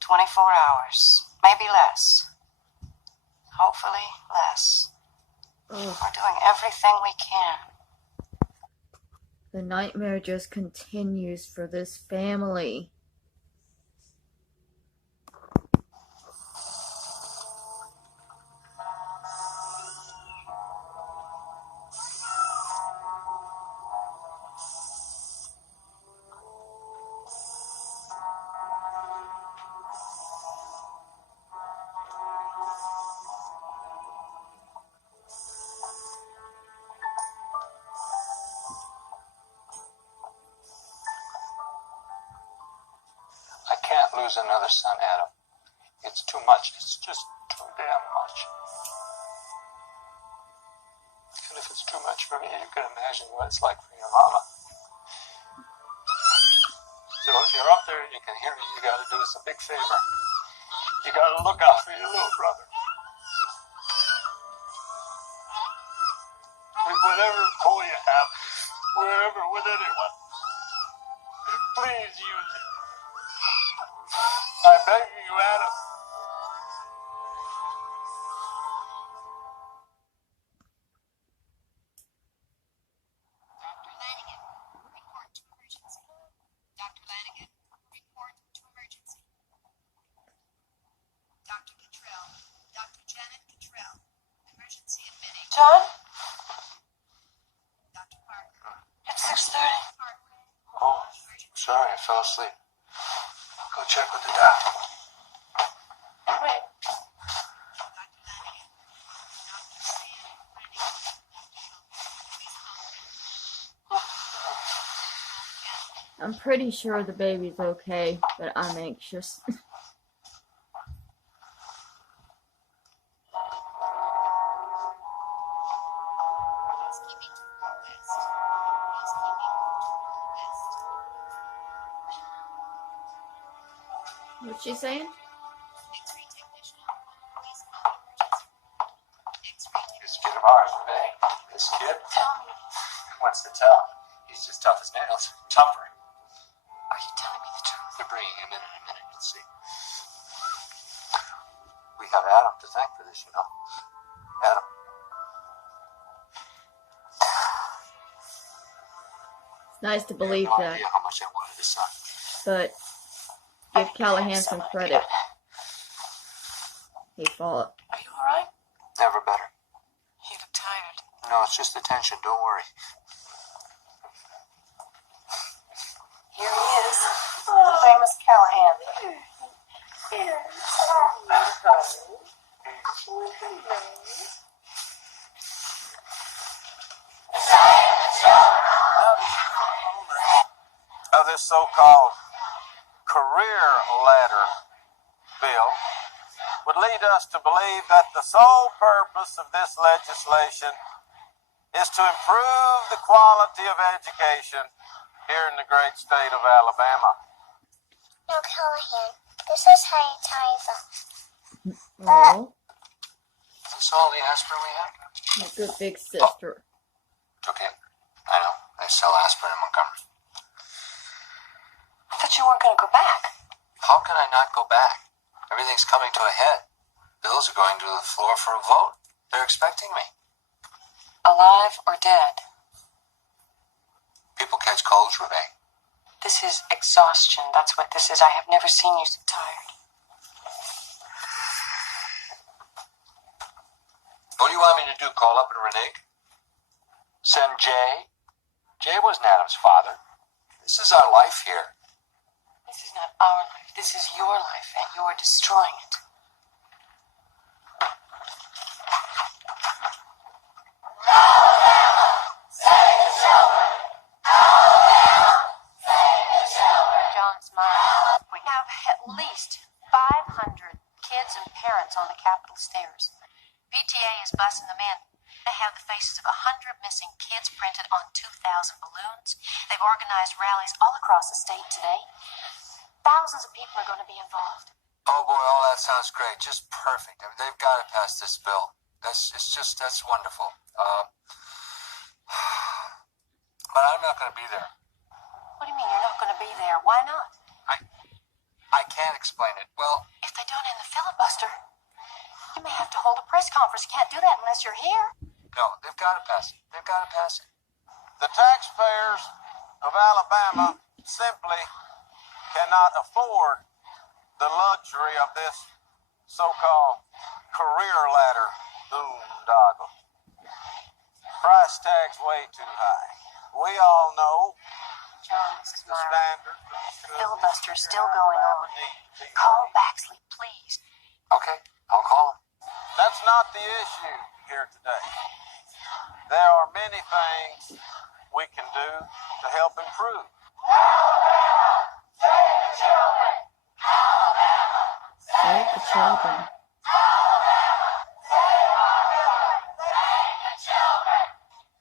24 hours. Maybe less. Hopefully less. Ugh. We're doing everything we can. The nightmare just continues for this family. I can't lose another son, Adam. It's too much. It's just too damn much. And if it's too much for me, you can imagine what it's like for your mama. So if you're up there and you can hear me, you gotta do us a big favor. You gotta look out for your little brother. With whatever pull you have, wherever, with anyone, please use it. I'm begging you, Adam. Dr. Lanigan, report to emergency. Dr. Lanigan, report to emergency. Dr. Cottrell, Dr. Janet Cottrell, emergency admitting. John? Dr. Parker. It's 6:30. Oh, sorry, I fell asleep. Go check with the doctor. Wait. Dr. Lanigan, Dr. Stan Brennan, Dr. I'm pretty sure the baby's okay, but I'm anxious. Housekeeping to Fort West. Housekeeping to Fort West. What's she saying? X-ray technician. Please call emergency room. X-ray This technician. kid of ours, Renee. This kid? Tell me. What's to tell? He's just tough as nails. Tougher. Are you telling me the truth? They're bringing him in a minute, you'll see. We have Adam to thank for this, you know. Adam. It's nice to believe You have no that, idea how much I wanted a son. but give Callahan some credit. He fought. Are you alright? Never better. You look tired. No, it's just the tension. Don't worry. Here he is. The famous Callahan. Of this so-called career ladder bill would lead us to believe that the sole purpose of this legislation is to improve the quality of education here in the great state of Alabama. No, Callahan, this is how you tie them. Oh, Is this all the aspirin we have? my good big sister. Took it. I know. They sell aspirin in Montgomery. I thought you weren't going to go back. How can I not go back? Everything's coming to a head. Bills are going to the floor for a vote. They're expecting me. Alive or dead? People catch colds, Renee. This is exhaustion. That's what this is. I have never seen you so tired. What do you want me to do? Call up and renege? Send Jay? Jay wasn't Adam's father. This is our life here. This is not our life. This is your life, and you're destroying it. John's mom. We have at least 500 kids and parents on the Capitol stairs. PTA is bussing them in. They have the faces of 100 missing kids printed on 2,000 balloons. They've organized rallies all across the state today. Thousands of people are going to be involved. Oh boy, all that sounds great. Just perfect. I mean, they've got to pass this bill. That's wonderful. But I'm not going to be there. What do you mean you're not going to be there? Why not? I can't explain it. Well, If they don't end the filibuster, you may have to hold a press conference. You can't do that unless you're here. No, they've got to pass it. They've got to pass it. The taxpayers of Alabama simply cannot afford the luxury of this so-called career ladder boondoggle. Price tag's way too high. We all know John, this is the Myra. standard. The filibuster's still going on. Call Baxley, please. Okay, I'll call him. That's not the issue here today. There are many things we can do to help improve. Save the children.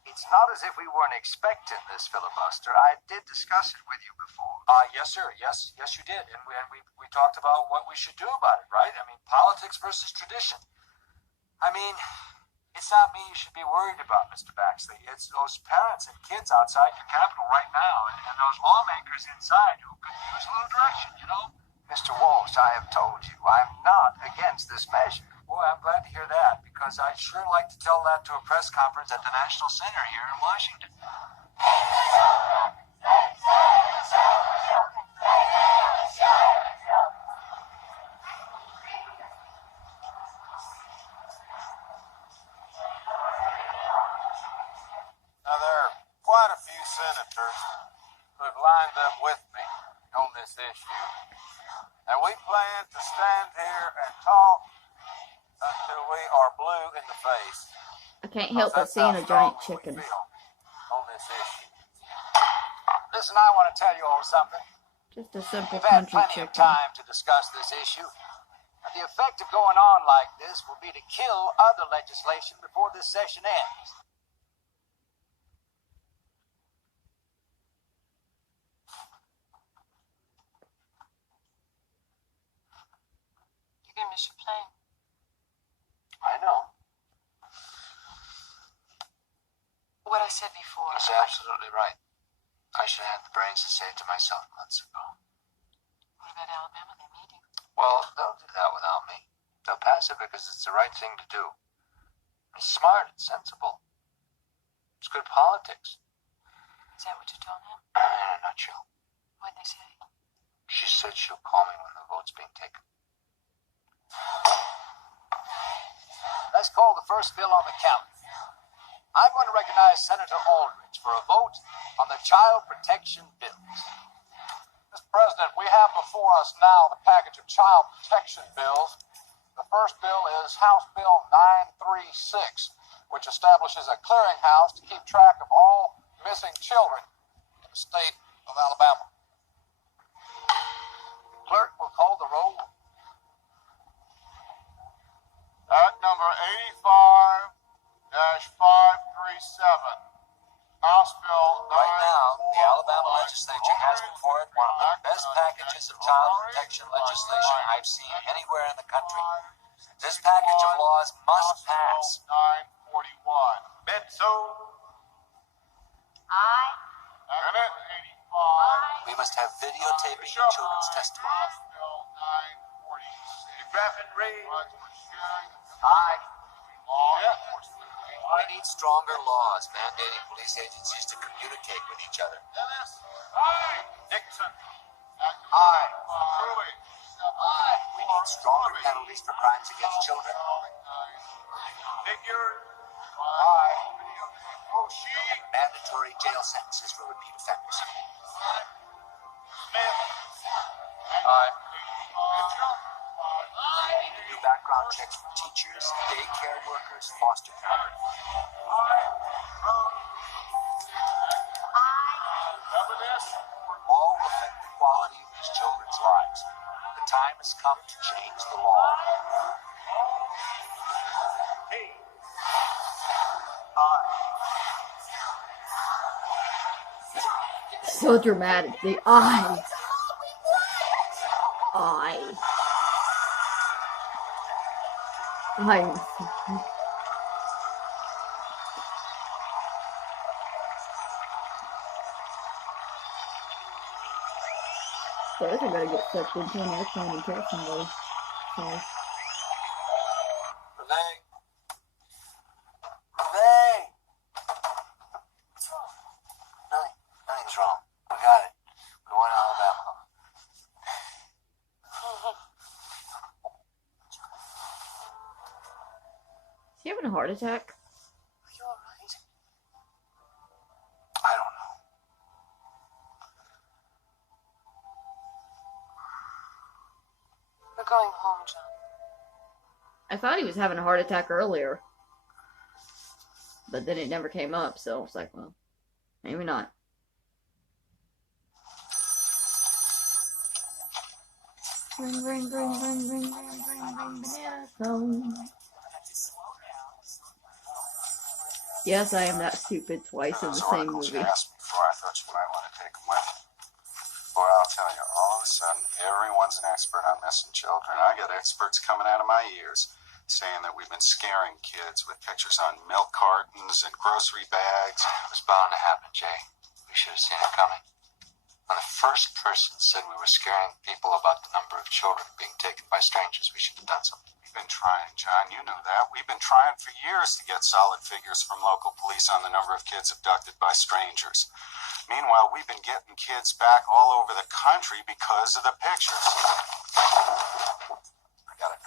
It's not as if we weren't expecting this filibuster. I did discuss it with you before. Yes, sir. Yes, you did. And we talked about what we should do about it, right? I mean, politics versus tradition. I mean, it's not me you should be worried about, Mr. Baxley. It's those parents and kids outside your Capitol right now, and those lawmakers inside who could use a little direction, you know? Mr. Walsh, I have told you, I'm not against this measure. Boy, I'm glad to hear that, because I'd sure like to tell that to a press conference at the National Center here in Washington. Now, there are quite a few senators who have lined up with me on this issue, and we plan to stand here and talk until we are blue in the face. I can't help but seeing a giant chicken. On this issue. Listen, I want to tell you all something. Just a simple We've had country plenty of chicken. time to discuss this issue. And the effect of going on like this will be to kill other legislation before this session ends. You're gonna miss your plane. I know. What I said before. That's absolutely right. I should have had the brains to say it to myself months ago. What about Alabama? They're meeting. Well, they'll do that without me. They'll pass it because it's the right thing to do. It's smart, it's sensible. It's good politics. Is that what you told him? In a nutshell. What'd they say? She said she'll call me when the vote's being taken. Let's call the first bill on the calendar. I'm going to recognize Senator Aldrich for a vote on the child protection bills. Mr. President, we have before us now the package of child protection bills. The first bill is House Bill 936, which establishes a clearinghouse to keep track of all missing children in the state of Alabama. The clerk will call the roll. Act number 85-537. House Bill 9. Right now, the Alabama legislature has before it one of the best packages of child protection legislation I've seen anywhere in the country. This package of laws must pass. 941. Metso. Aye. Senate 85. We must have videotaping of children's testimony. House Bill 946. Graphic read. Aye. We need stronger laws mandating police agencies to communicate with each other. Dennis. Aye. Nixon. Aye. Truly. Aye. We need stronger penalties for crimes against children. Figure. Aye. O'Shea. Mandatory jail sentences for repeat offenders. Smith. Aye. Mitchell. We need to do background checks for teachers, daycare workers, foster parents. Law will affect the quality of these children's lives. The time has come to change the law. Hey. So dramatic. The eye. Eye. Those are gonna get sucked into an airplane and kill somebody. So. Renee. Renee. having a heart attack? Are you alright? I don't know. We're going home, John. I thought he was having a heart attack earlier. But then it never came up, so it's like, well, maybe not. Ring, ring, ring, ring, ring, ring, ring, ring, banana phone. Yes, I am that stupid twice in the same movie. You asked me before, I thought you might want to take them with you. Boy, I'll tell you, all of a sudden, everyone's an expert on missing children. I got experts coming out of my ears saying that we've been scaring kids with pictures on milk cartons and grocery bags. It was bound to happen, Jay. We should have seen it coming. When the first person said we were scaring people about the number of children being taken by strangers, we should have done something. We've been trying, John. You know that. We've been trying for years to get solid figures from local police on the number of kids abducted by strangers. Meanwhile, we've been getting kids back all over the country because of the pictures. I got it.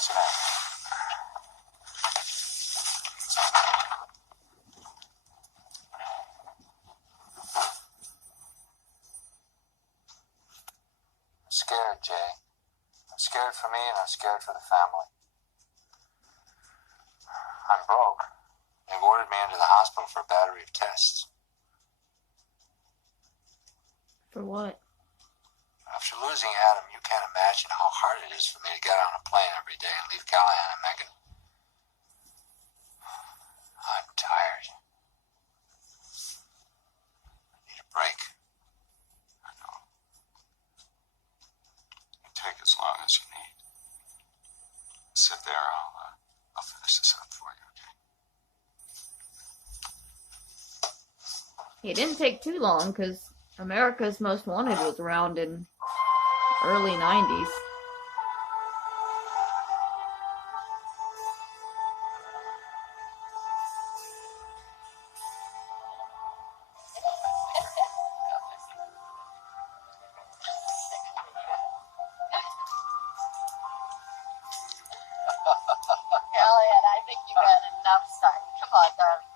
Sit down. I'm scared, Jay. I'm scared for me and I'm scared for the family. I'm broke. They've ordered me into the hospital for a battery of tests. For what? After losing Adam, you can't imagine how hard it is for me to get on a plane every day and leave Callahan and Megan. I'm tired. I need a break. I know. You take as long as you need. Sit there, I'll finish this up for you, okay? It didn't take too long, because America's Most Wanted was around in early 90s. Elliot, I think you've had enough, son. Come on, darling.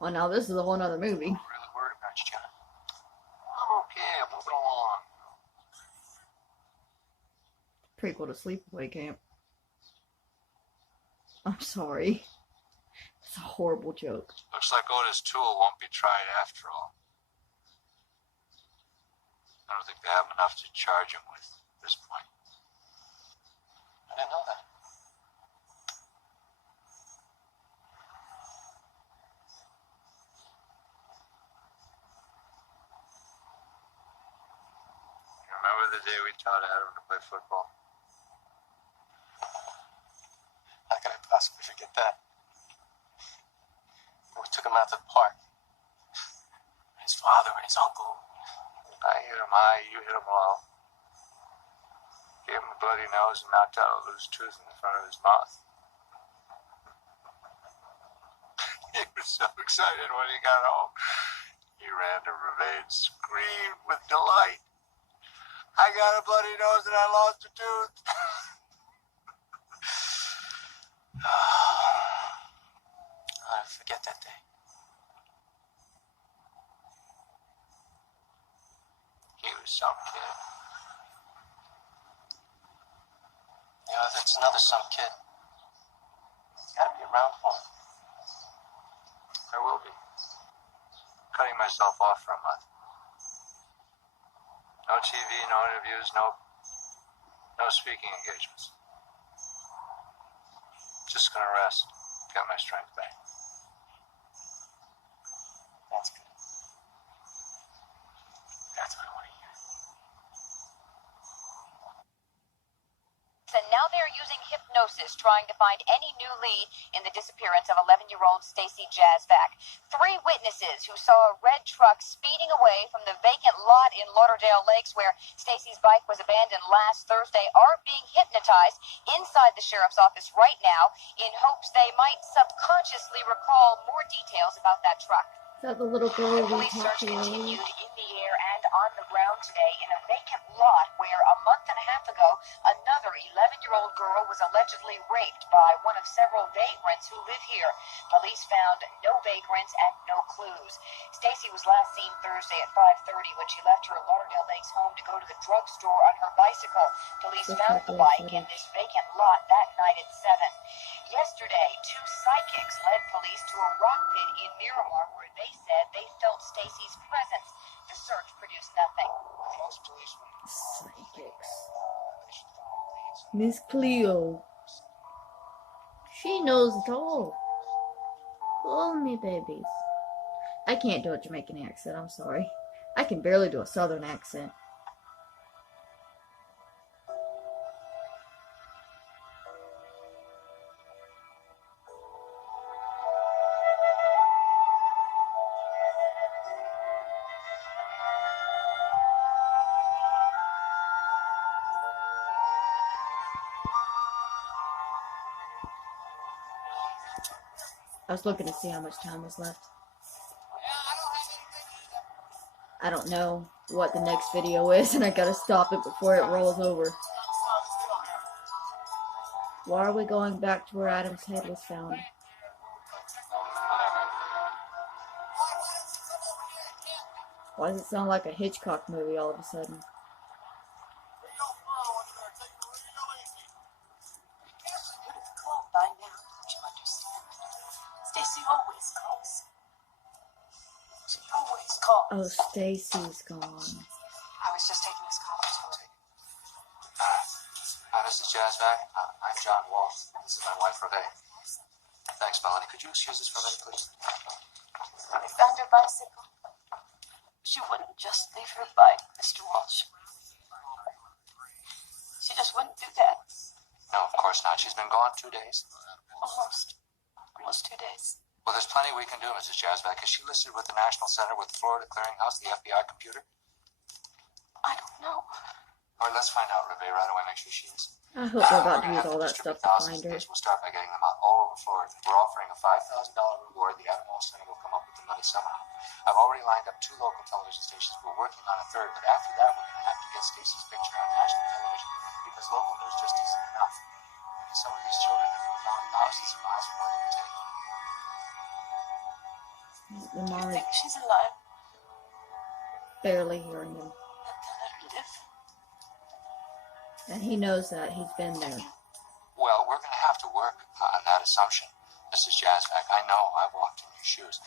Well, now this is a whole other movie. I'm really worried about you, John. I'm okay. I'm moving along. Prequel to Sleepaway Camp. I'm sorry. It's a horrible joke. Looks like Otis Toole won't be tried after all. I don't think they have enough to charge him with at this point. I didn't know that. You remember the day we taught Adam to play football? How could I possibly forget that? We took him out to the park. His father and his uncle. I hit him high, you hit him low. Gave him a bloody nose and knocked out a loose tooth in the front of his mouth. He was so excited when he got home. He ran to Revade, screamed with delight. I got a bloody nose and I lost a tooth. I'll never forget that day. He was some kid. Yeah, that's another some kid. He's gotta be around for him. I will be. Cutting myself off for a month. No TV, no interviews, no speaking engagements. Just gonna rest, get my strength back. That's good. That's what I want to hear. And now they're using hypnosis, trying to find any new lead in the disappearance of 11-year-old Stacy Jazvac. 3 witnesses who saw a red truck speeding away from the vacant lot in Lauderdale Lakes where Stacy's bike was abandoned last Thursday are being hypnotized inside the sheriff's office right now in hopes they might subconsciously recall more details about that truck. Is that the little girl we Police talked search to earlier? continued in the air and on the ground today in a vacant lot where a month and a half ago another 11-year-old girl was allegedly raped by one of several vagrants who live here. Police found no vagrants and no clues. Stacy was last seen Thursday at 5:30 when she left her Lauderdale Lakes home to go to the drugstore on her bicycle. Police found the bike in this vacant lot that night at 7. Yesterday, 2 psychics led police to a rock pit in Miramar where they said they felt Stacy's presence. The search produced nothing. Psychics. Miss Cleo. She knows it all. Call me babies. I can't do a Jamaican accent, I'm sorry. I can barely do a southern accent. I was looking to see how much time was left. I don't know what the next video is, and I gotta stop it before it rolls over. Why are we going back to where Adam's head was found? Why does it sound like a Hitchcock movie all of a sudden? By now, don't you understand? Stacy always calls. She always calls. Oh, Stacy's gone. I was just taking this call to her. Hi, this is Jazzback. I'm John Walsh. This is my wife, Reve. Thanks, Melanie. Could you excuse us for a minute, please? I found her bicycle. She wouldn't just leave her bike, Mr. Walsh. She just wouldn't do that. No, of course not. She's been gone 2 days. Almost 2 days. Well, there's plenty we can do, Mrs. Jazzback. Is she listed with the National Center with the Florida Clearinghouse, the FBI computer? I don't know. All right, let's find out, Reve, right away. Make sure she is. I hope we're about to use all that stuff to find her. We'll start by getting them out all over Florida. We're offering a $5,000 reward. The Animal Center will come up with the money somehow. I've already lined up 2 local television stations. We're working on a 3rd, but after that, we're going to have to get Stacy's picture on national television because local news just isn't enough. Some of these children have been found thousands of miles from where they were taken. The mom I is think she's alive. barely hearing him. Let her live. And he knows that. He's been there. Well, we're going to have to work on that assumption. Mrs. Jazzback, I know I walked in your shoes.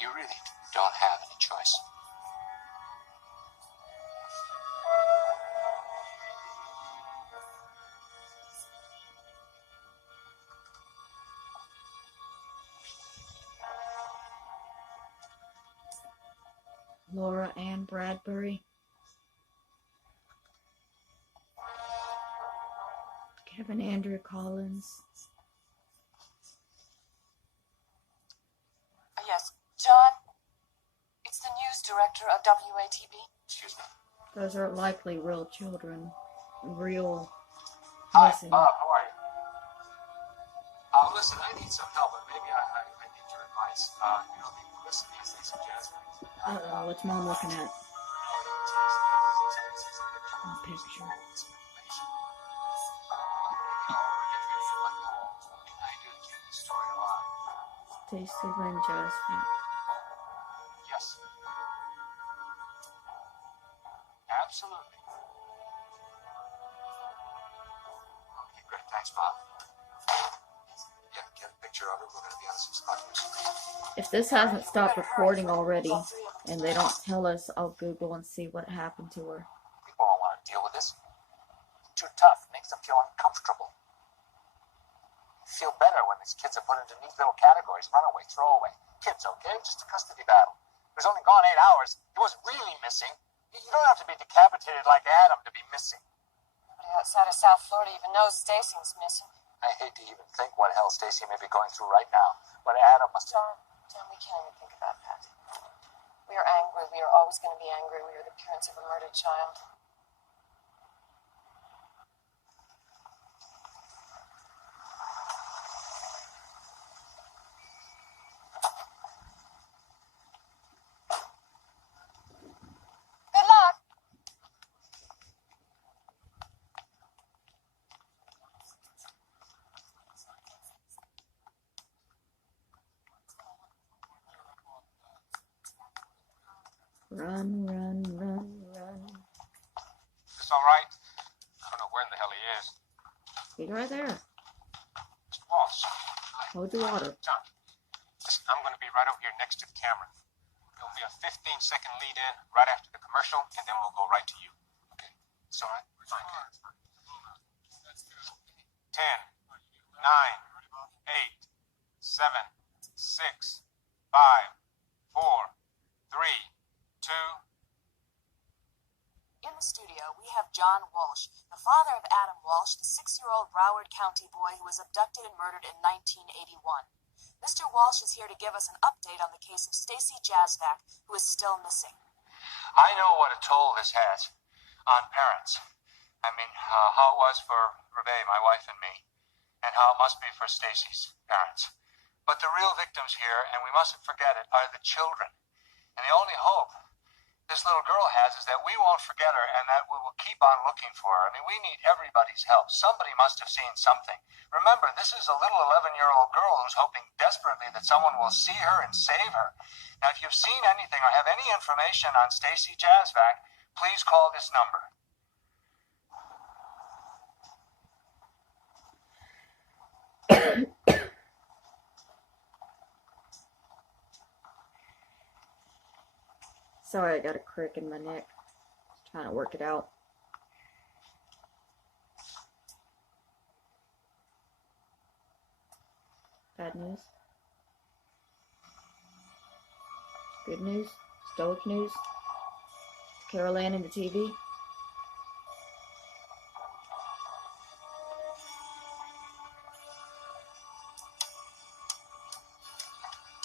You really don't have any choice. Laura Ann Bradbury. Kevin Andrew Collins. Yes, John. It's the news director of WATB. Excuse me. Those are likely real children. Real Hi, missing. Bob. How are you? Listen, I need some help, but maybe I need your advice. Listen, these things are Jazzback. Uh-oh, what's Mom looking at? A picture. Stacy Lynn Jasmine. Yes. Absolutely. Okay, great. Thanks, Bob. Yeah, get a picture of her. We're going to be on 6 o'clock news. If this hasn't stopped recording already, and they don't tell us, I'll Google and see what happened to her. People don't want to deal with this. Too tough. Makes them feel uncomfortable. Feel better when these kids are put into neat little categories. Runaway, throwaway. Kids, okay? Just a custody battle. He was only gone 8 hours. He wasn't really missing. You don't have to be decapitated like Adam to be missing. Nobody outside of South Florida even knows Stacy's missing. I hate to even think what hell Stacy may be going through right now. But Adam must... John, we can't even think about that. We are angry. We are always going to be angry. We are the parents of a murdered child. Run, run, run, run. This all right? I don't know where in the hell he is. He's right there. Mr. Walsh. Hold your water. John, listen, I'm going to be right over here next to the camera. There'll be a 15-second lead in right after the commercial, and then we'll go right to you. Okay? It's all right? Fine. 10, 9, 8, 7, 6, 5, 4, 3, 2. In the studio, we have John Walsh, the father of Adam Walsh, the 6-year-old Broward County boy who was abducted and murdered in 1981. Mr. Walsh is here to give us an update on the case of Stacy Jazvac, who is still missing. I know what a toll this has on parents. I mean, how it was for Rebecca, my wife, and me, and how it must be for Stacy's parents. But the real victims here, and we mustn't forget it, are the children. And the only hope this little girl has is that we won't forget her and that we will keep on looking for her. I mean, we need everybody's help. Somebody must have seen something. Remember, this is a little 11-year-old girl who's hoping desperately that someone will see her and save her. Now, if you've seen anything or have any information on Stacy Jazvac, please call this number. Sorry, I got a crick in my neck. Just trying to work it out. Bad news. Good news. Stoic news. Carol Ann in the TV.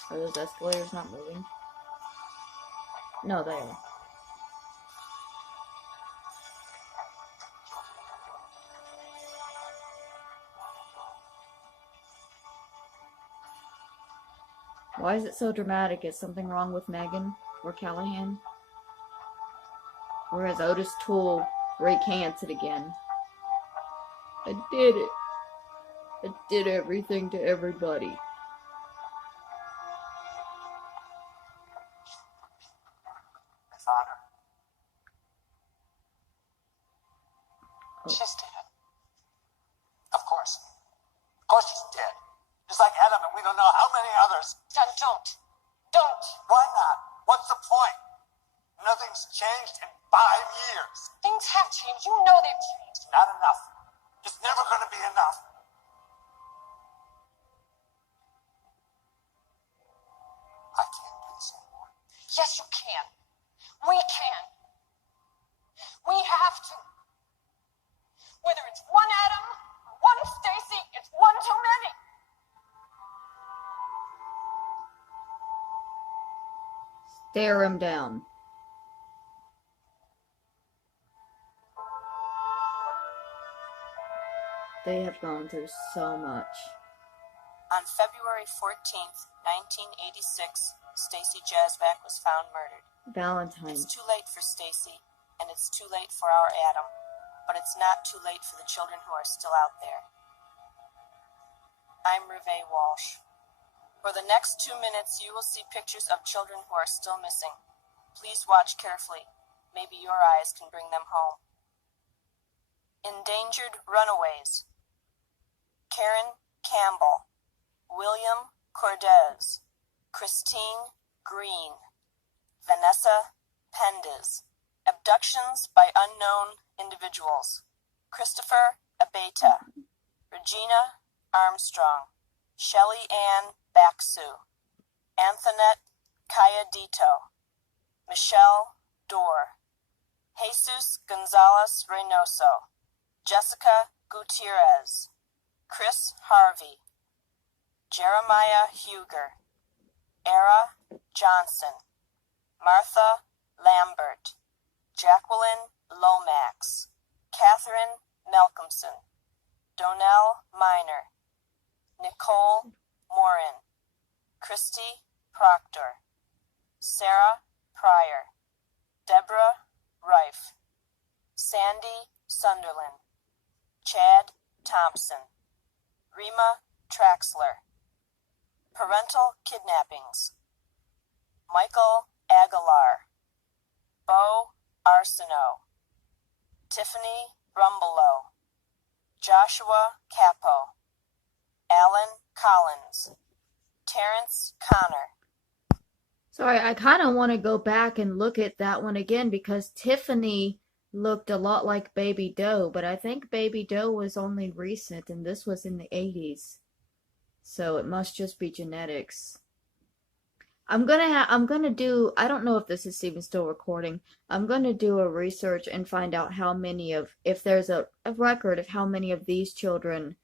Are those escalators not moving? No, they are. Why is it so dramatic? Is something wrong with Megan or Callahan? Or as Otis Toole recants it again? I did it. I did everything to everybody. Found her. She's dead. Of course. Of course she's dead. Just like Adam and we don't know how many others. John, don't. Don't. Why not? What's the point? Nothing's changed in 5 years. Things have changed. You know they've changed. Not enough. It's never going to be enough. I can't do this anymore. Yes, you can. We can. We have to. Whether it's one Adam or one Stacy, it's one too many. Stare him down. They have gone through so much. On February 14th, 1986, Stacy Jazvac was found murdered. Valentine. It's too late for Stacy, and it's too late for our Adam, but it's not too late for the children who are still out there. I'm Rebecca Walsh. For the next 2 minutes, you will see pictures of children who are still missing. Please watch carefully. Maybe your eyes can bring them home. Endangered runaways. Karen Campbell, William Cordes, Christine Green, Vanessa Pendes. Abductions by unknown individuals. Christopher Abeta, Regina Armstrong, Shelley Ann Baxu, Antoinette Calladito, Michelle Dorr, Jesus Gonzalez Reynoso, Jessica Gutierrez, Chris Harvey, Jeremiah Huger, Era Johnson, Martha Lambert, Jacqueline Lomax, Catherine Malcolmson, Donnell Miner, Nicole Morin, Christy Proctor, Sarah Pryor, Deborah Reif, Sandy Sunderland, Chad Thompson, Rima Traxler. Parental kidnappings. Michael Aguilar, Bo Arsenault, Tiffany Rumbelow, Joshua Capo, Alan Collins, Terrence Connor. Sorry, I kind of want to go back and look at that one again because Tiffany looked a lot like Baby Doe, but I think Baby Doe was only recent and this was in the 80s. So it must just be genetics. I'm gonna do, I don't know if this is even still recording. I'm gonna do a research and find out how many of, if there's a record of how many of these children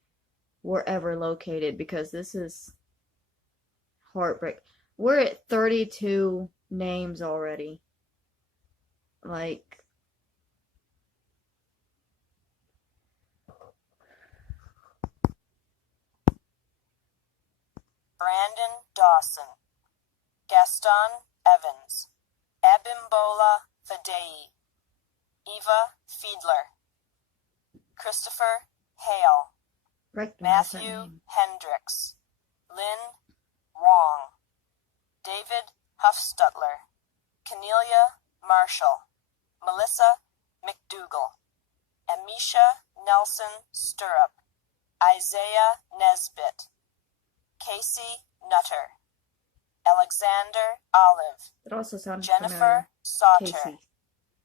were ever located, because this is heartbreak. We're at 32 names already. Like, Brandon Dawson, Gaston Evans, Abimbola Fadei, Eva Fiedler, Christopher Hale, recognize that Matthew name. Hendricks, Lynn Wong, David Huffstutler, Kenelia Marshall, Melissa McDougall, Amisha Nelson Stirrup, Isaiah Nesbitt, Casey Nutter, Alexander Olive, It also sounds Jennifer familiar. Sauter, Casey.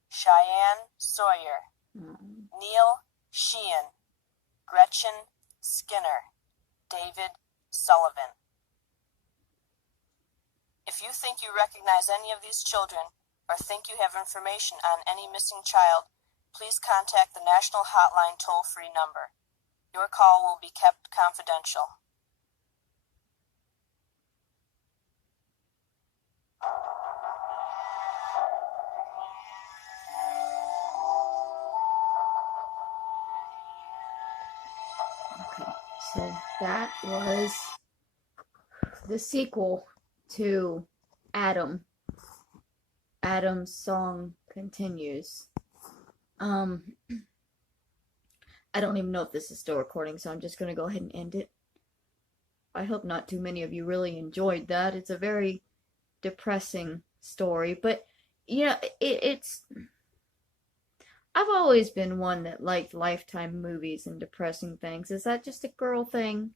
Cheyenne Sawyer, Neil Sheehan, Gretchen Skinner, David Sullivan. If you think you recognize any of these children or think you have information on any missing child, please contact the National Hotline toll-free number. Your call will be kept confidential. Okay, so that was the sequel to Adam. Adam's song continues. I don't even know if this is still recording, so I'm just gonna go ahead and end it. I hope not too many of you really enjoyed that. It's a very depressing story, but you know, it's I've always been one that liked Lifetime movies and depressing things. Is that just a girl thing?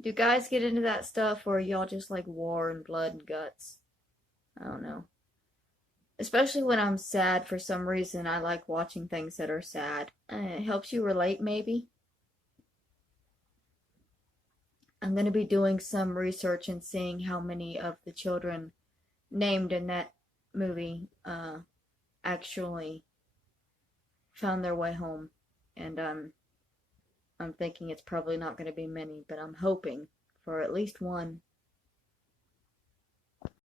Do guys get into that stuff, or y'all just like war and blood and guts? I don't know. Especially when I'm sad for some reason, I like watching things that are sad. It helps you relate, maybe. I'm going to be doing some research and seeing how many of the children named in that movie actually found their way home. And I'm thinking it's probably not going to be many, but I'm hoping for at least one.